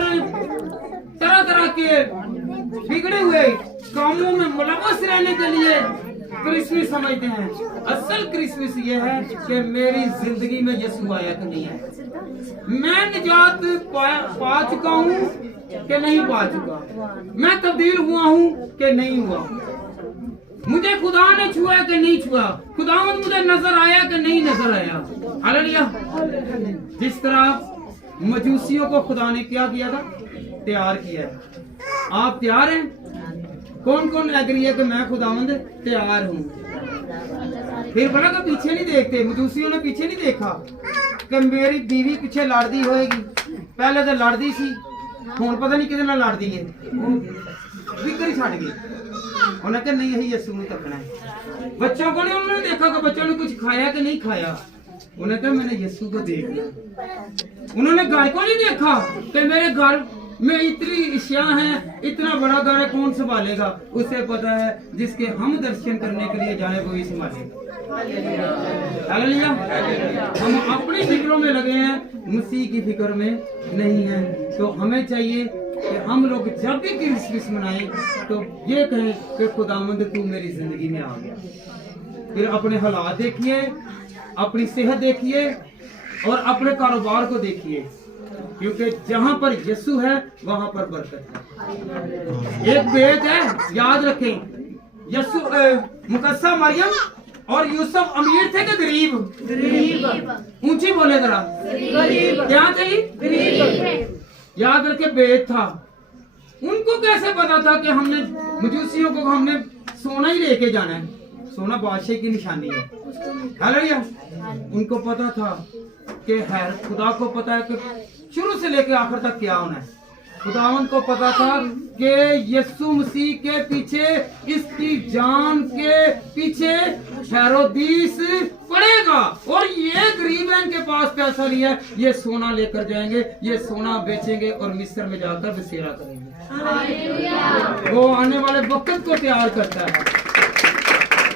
तरह तरह के बिगड़े हुए कामों में मुलव्वस रहने के लिए क्रिसमस समझते हैं। असल क्रिसमस ये है कि मेरी जिंदगी में यीशु आया कि नहीं आया, मैं निजात पा चुका हूँ कि नहीं पा चुका, मैं तब्दील हुआ हूँ कि नहीं हुआ, मुझे खुदा ने छुआ कि नहीं छुआ, खुदावंद मुझे नजर आया कि नहीं नजर आया। हालेलुया। जिस तरह मजूसियों को खुदा ने क्या किया था? तैयार किया है। आप तैयार हैं? कौन कौन एग्री है कि मैं खुदावंद तैयार हूँ? फिर बोला कि पीछे नहीं देखते, मजूसियों ने पीछे नहीं देखा कि मेरी बीवी पीछे लड़दी होएगी, पहले तो लड़दी सी, हुण पता नहीं किहदे नाल लड़दी है, फिक्र ही छड़ गई। उन्हें कहा नहीं यही यीशु ने तकना है। बच्चों को नहीं उन्होंने देखा कि बच्चों ने कुछ खाया कि नहीं खाया, उन्हें कहा मैंने यीशु को देखना। उन्होंने घर को नहीं देखा कि मेरे घर में इतनी इश्या है, इतना बड़ा घर है, कौन संभालेगा? उसे पता है जिसके हम दर्शन करने के लिए जाए वही संभालेगा। हालेलुया। हम अपनी फिक्रों में लगे हैं, मसीह की फिक्र में नहीं है। तो हमें चाहिए कि हम लोग जब भी क्रिसमस मनाएं तो ये कहें कि खुदावंद तू मेरी जिंदगी में आ गया। फिर अपने हालात देखिए, अपनी सेहत देखिए और अपने कारोबार को देखिए, क्योंकि जहां पर यीशु है वहां पर बरकत है। एक बेट है, याद रखें, यीशु मुकद्दसा मरियम और यूसुफ अमीर थे कि गरीब? गरीब। ऊंची बोले जरा। गरीब। क्या चाहिए? गरीब। याद रखे बेट था। उनको कैसे पता था कि हमने मजूसियों को हमने सोना ही लेके जाना है? सोना बादशाह की निशानी है। हालेलुया। उनको पता था कि खैर खुदा को पता है कि शुरू से लेकर आखिर तक क्या होना है। खुदावंद को पता था कि यीशु मसीह के पीछे, इसकी जान के पीछे हेरोदिस पड़ेगा और ये गरीब है, इनके पास पैसा नहीं है, ये सोना लेकर जाएंगे, ये सोना बेचेंगे और मिस्र में जाकर बसेरा करेंगे। वो आने वाले वक्त को तैयार करता है।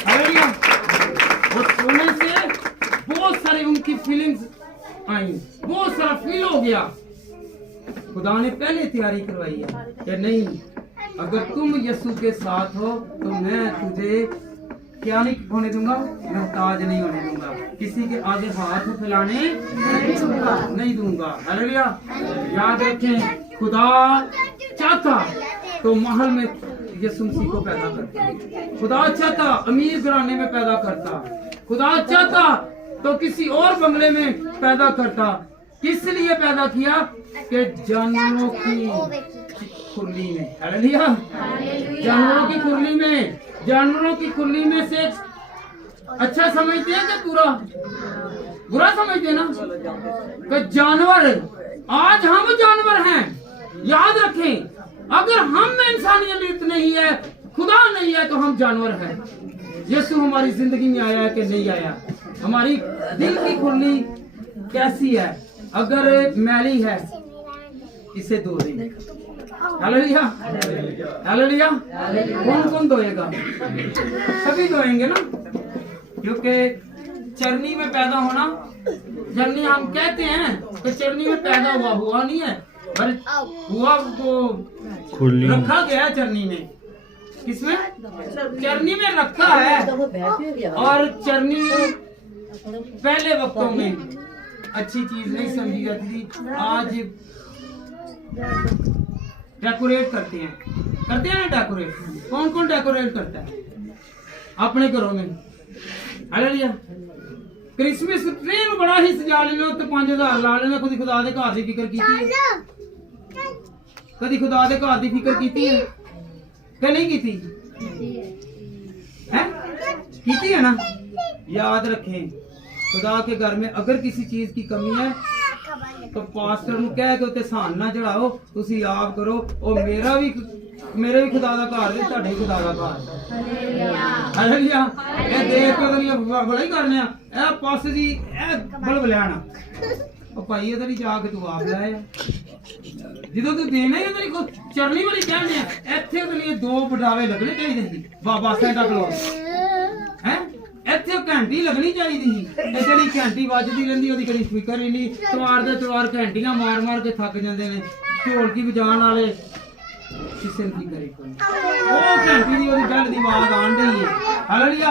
हालेलुया। वो सोने से बहुत सारी उनकी फीलिंग्स आई, बहुत सारा फील हो गया। खुदा ने पहले तैयारी करवाई है कि नहीं, अगर तुम यीशु के साथ हो तो मैं तुझे क्या नहीं होने दूंगा, मोहताज नहीं होने दूंगा, किसी के आगे हाथ फैलाने नहीं दूंगा। हालेलुया। याद रखें, खुदा चाहता तो महल में यीशु मसीह को पैदा करता। खुदा चाहता अमीर घराने में पैदा करता, खुदा चाहता तो किसी और बंगले में पैदा करता। किस लिए पैदा किया? कि जानवरों की खुरली में, हालेलुया, जानवरों की खुरली में, जानवरों की खुरली में से अच्छा समझते हैं कि बुरा समझते हैं ना? कि जानवर, आज हम जानवर हैं। याद रखें, अगर हम में इंसानियत नहीं है, खुदा नहीं है, तो हम जानवर हैं। यीशु हमारी जिंदगी में आया है कि नहीं आया? हमारी दिल की खुरली कैसी है? अगर मैली है, इसे धो दें। Hallelujah, hallelujah. कौन कौन धोएगा? सभी धोएंगे ना, क्योंकि चरनी में पैदा होना, चरनी हम कहते हैं कि चरनी में पैदा हुआ नहीं है, पर हुआ को रखा गया है चरनी में। किसमें? चरनी में रखा है। और चरनी पहले वक्तों में अच्छी चीज नहीं समझी जाती थी, आज डेकोरेट करते हैं ना डेकोरेट। कौन कौन डेकोरेट करता है अपने घरों में? हालेलुया। क्रिसमस ट्री ਨੂੰ बड़ा ही सजा लेना ਤੇ 5000 ਲਾ ਲੈਣਾ। ਕਦੀ ਖੁਦਾ ਦੇ ਘਰ ਦੀ ਫਿਕਰ ਕੀਤੀ ਹੈ? कभी खुदा दे घर की फिक्र की है कि नहीं की? की है ना? याद रखें, खुदा के घर में अगर किसी चीज की कमी है तो पास्टर नु कह के उत्ते सान ना चढ़ाओ, तुसी आप करो। और मेरे भी खुदा दा घर है, तुहाडे खुदा दा घर। हालेलुया। ए देख के दुनिया बड़ा ही करने आ पास जी ए बलबलाना ओ भाई इधर ही जाके तू आप लाया ਜਦੋਂ ਤੂੰ ਦੇਣਾ ਹੀ ਤੇਰੀ ਕੋ ਚਰਨੀ ਵਾਲੀ ਕਹਿੰਦੇ ਆ। ਇੱਥੇ ਉਹਦੇ ਲਈ 2 ਬਟਾਵੇ ਲੱਗਣੇ ਚਾਹੀਦੇ ਸੀ ਬਾਬਾ ਸੈਂਟਾ ਕਲੌਸ ਹੈ। ਇੱਥੇ ਘੰਟੀ ਲੱਗਣੀ ਚਾਹੀਦੀ ਸੀ। ਤੇ ਜਿਹੜੀ ਘੰਟੀ ਵੱਜਦੀ ਰਹਿੰਦੀ ਉਹਦੀ ਕਦੀ ਫਿਕਰ ਹੀ ਨਹੀਂ। ਤਵਾਰ ਦੇ ਤਵਾਰ ਘੰਟੀਆਂ ਮਾਰ ਮਾਰ ਕੇ ਥੱਕ ਜਾਂਦੇ ਨੇ। ਢੋਲਕੀ ਵਜਾਉਣ ਵਾਲੇ ਕਿਸੇ ਨੂੰ ਕੀ ਕਰੇ ਕੋਈ। ਉਹ ਘੰਟੀ ਦੀ ਉਹਦੀ ਬੈਲ ਦੀ ਆਵਾਜ਼ ਆਣ ਰਹੀ ਹੈ। ਹਾਲੇਲੂਇਆ।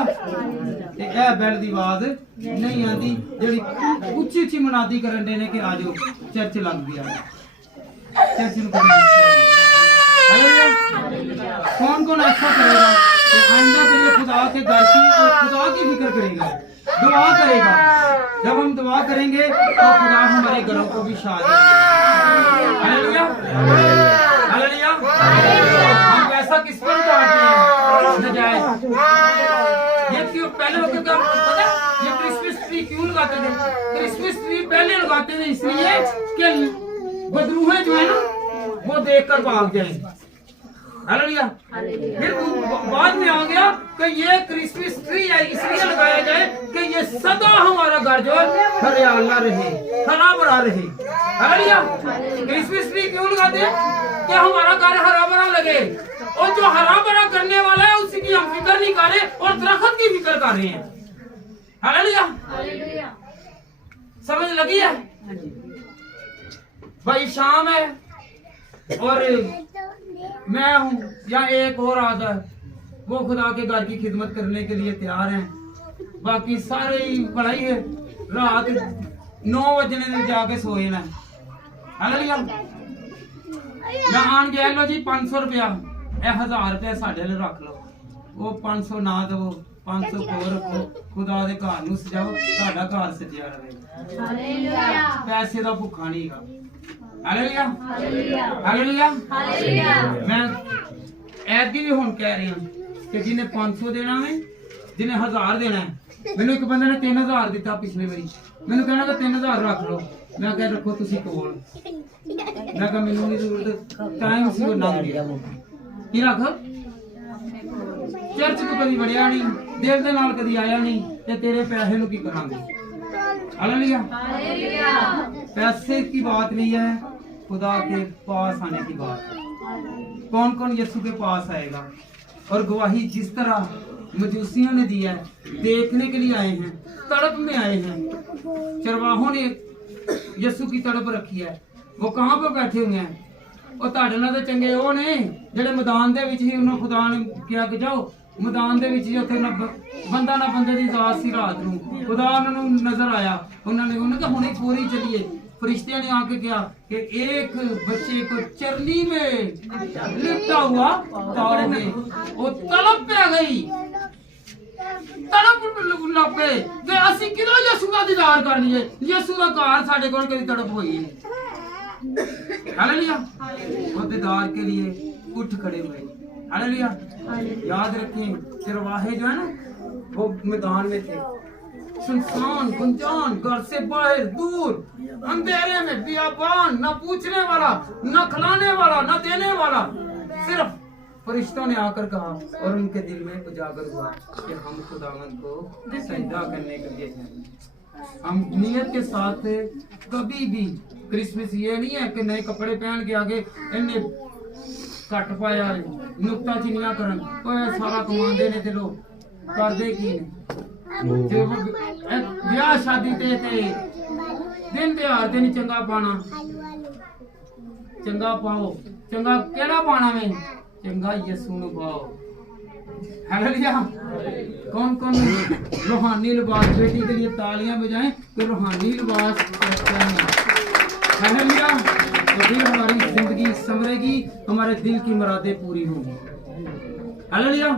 ਤੇ ਇਹ ਬੈਲ ਦੀ ਆਵਾਜ਼ ਨਹੀਂ ਆਂਦੀ ਜਿਹੜੀ ਉੱਚੀ ਉੱਚੀ ਮਨਾਦੀ ਕਰਨ ਦੇ ਨੇ ਕਿ ਆਜੋ ਚਰਚ ਲੱਗ ਗਿਆ। कौन कौन ऐसा करेगा तो आइंदा के लिए खुदा के घर की और खुदा की फिक्र करेगा, दुआ करेगा। जब हम दुआ करेंगे तो खुदा हमारे घरों को भी शाद हालेलुया, हालेलुया। हम पैसा किस पर उतारते हैं? नजायज। ये क्यों पहले लोग क्या पता है? ये क्रिसमस ट्री क्यों लगाते थे? क्रिसमस ट्री पहले लगाते थे इसलिए कि बदरूहे जो है ना वो देखकर भाग जाए। हालेलुया। फिर बाद में आ गया कि ये क्रिसमस ट्री है इसलिए लगाया जाए कि ये सदा हमारा घर जो है हरियाला रहे, हरा भरा रहे। हालेलुया। क्रिसमस ट्री क्यों लगाते हैं? कि हमारा घर हरा भरा लगे। और जो हरा भरा करने वाला है उसी की हम फिक्र नहीं कर रहे और दरख्त की फिक्र कर रहे हैं। हालेलुया। समझ लगी है भाई? शाम है और मैं हूँ या एक और आधा वो खुदा के घर की खिदमत करने के लिए तैयार हैं। बाकी सारे ही पढ़ाई है। रात 9 बजने जाके सोए ना। हालेलुया। मैं आन गया लो जी 500 रुपया, 1000 रुपया साढ़े लिए रख लो। वो 500 ना दो, 500 को रखो। खुदा दे घर नूं सजाओ, साडा घर सजिया रहे। हालेलुया। पैसे दा भुखा नहीं गा। Hallelujah, hallelujah, hallelujah. मैं ऐसी भी हुण कह रही हूं कि जिन्हें 500 देना है, जिन्हें 1000 देना है। मैंने एक बंदे ने 3000 दिता पिछले बारी। मैंने कहना कि 3000 रख लो। मैं कह रखो तुसी कोल। मैं कहा मैनू नहीं जरूरत, टाइम सी वो नाम दिया की रख। चर्च तो कभी बढ़िया नहीं, देव दे नाल कभी आया नहीं, ते तेरे पैसे नु की करांगे? Hallelujah, hallelujah. पैसे की बात नहीं है, खुदा के पास आने की बात है। कौन कौन यीशु के पास आएगा? और गवाही जिस तरह मजूसियों ने दी है, देखने के लिए आए हैं, तड़प में आए हैं। चरवाहों ने यीशु की तड़प रखी है। वो कहाँ पर बैठे हुए हैं? और ਤੁਹਾਡੇ ਨਾਲ ਤਾਂ ਚੰਗੇ ਉਹ ਨੇ ਜਿਹੜੇ ਮੈਦਾਨ ਦੇ ਵਿੱਚ ਹੀ ਉਹਨਾਂ ਖੁਦਾ ਨੇ ਕਿਹਾ ਕਿ ਜਾਓ ਮੈਦਾਨ ਦੇ ਵਿੱਚ ਜੀ ਉੱਥੇ ਨਾ ਬੰਦਾ ਨਾ ਬੰਦੇ ਦੀ ਜ਼ਾਤ ਸੀ ਰਾਤ ਨੂੰ ਖੁਦਾ ਉਹਨਾਂ ਨੂੰ ਨਜ਼ਰ ਆਇਆ ਉਹਨਾਂ ਕਿਹਾ ਹੁਣੇ ਪੂਰੀ ਚਲੀਏ फरिश्ते ने आके क्या कि एक बच्चे को चरनी में लिपटा हुआ पाओगे वो तड़प पे गई तड़प लपे कि ਅਸੀਂ ਕਿਦੋਂ ਯਿਸੂ ਦਾ ਦੀਦਾਰ ਕਰ ਲਈਏ ਯਿਸੂ ਦਾ ਘਰ ਸਾਡੇ ਕੋਲ ਕਦੀ ਤੜਪ ਹੋਈ है हालेलुया वो दीदार के लिए उठ खड़े हुए हालेलुया याद रखें चरवाहे जो है ना वो मैदान में थे सुनसान गुंजान घर से बाहर दूर अंधेरे में बियाबान न पूछने वाला न खिलाने वाला न देने वाला सिर्फ फरिश्तों ने आकर कहा और उनके दिल में उजागर हुआ कि हम खुदावंद को सजदा करने के लिए हैं हम नियत के साथ कभी भी क्रिसमस ये नहीं है कि नए कपड़े पहन के आगे इन्हें कट पाया नुक्ता चिनिया करन सारा कमांदे ने ते लोग करदे की ने जो ब्याह शादी ते दिन त्योहार ते नहीं चंगा पाना चंगा पाओ चंगा केड़ा पाना में चंगा यीशु नु पाओ हालेलुया कौन कौन रूहानी लिबास बेटी के लिए तालियां बजाएं तो रूहानी लिबास हालेलुया तो फिर हमारी जिंदगी संवरेगी हमारे दिल की मुरादें पूरी होंगी हालेलुया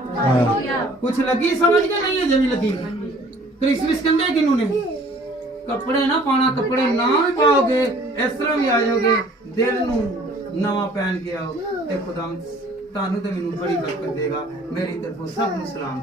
कुछ लगी समझ के नहीं है जमी लगी क्रिसमस कहते किन्हों ने कपड़े ना पाना कपड़े ना भी पाओगे इस तरह भी आ जाओगे दिल नू नवा पहन के आओ ते खुदा तानू ते मैनू बड़ी बरकत देगा मेरी तरफों सब नू सलाम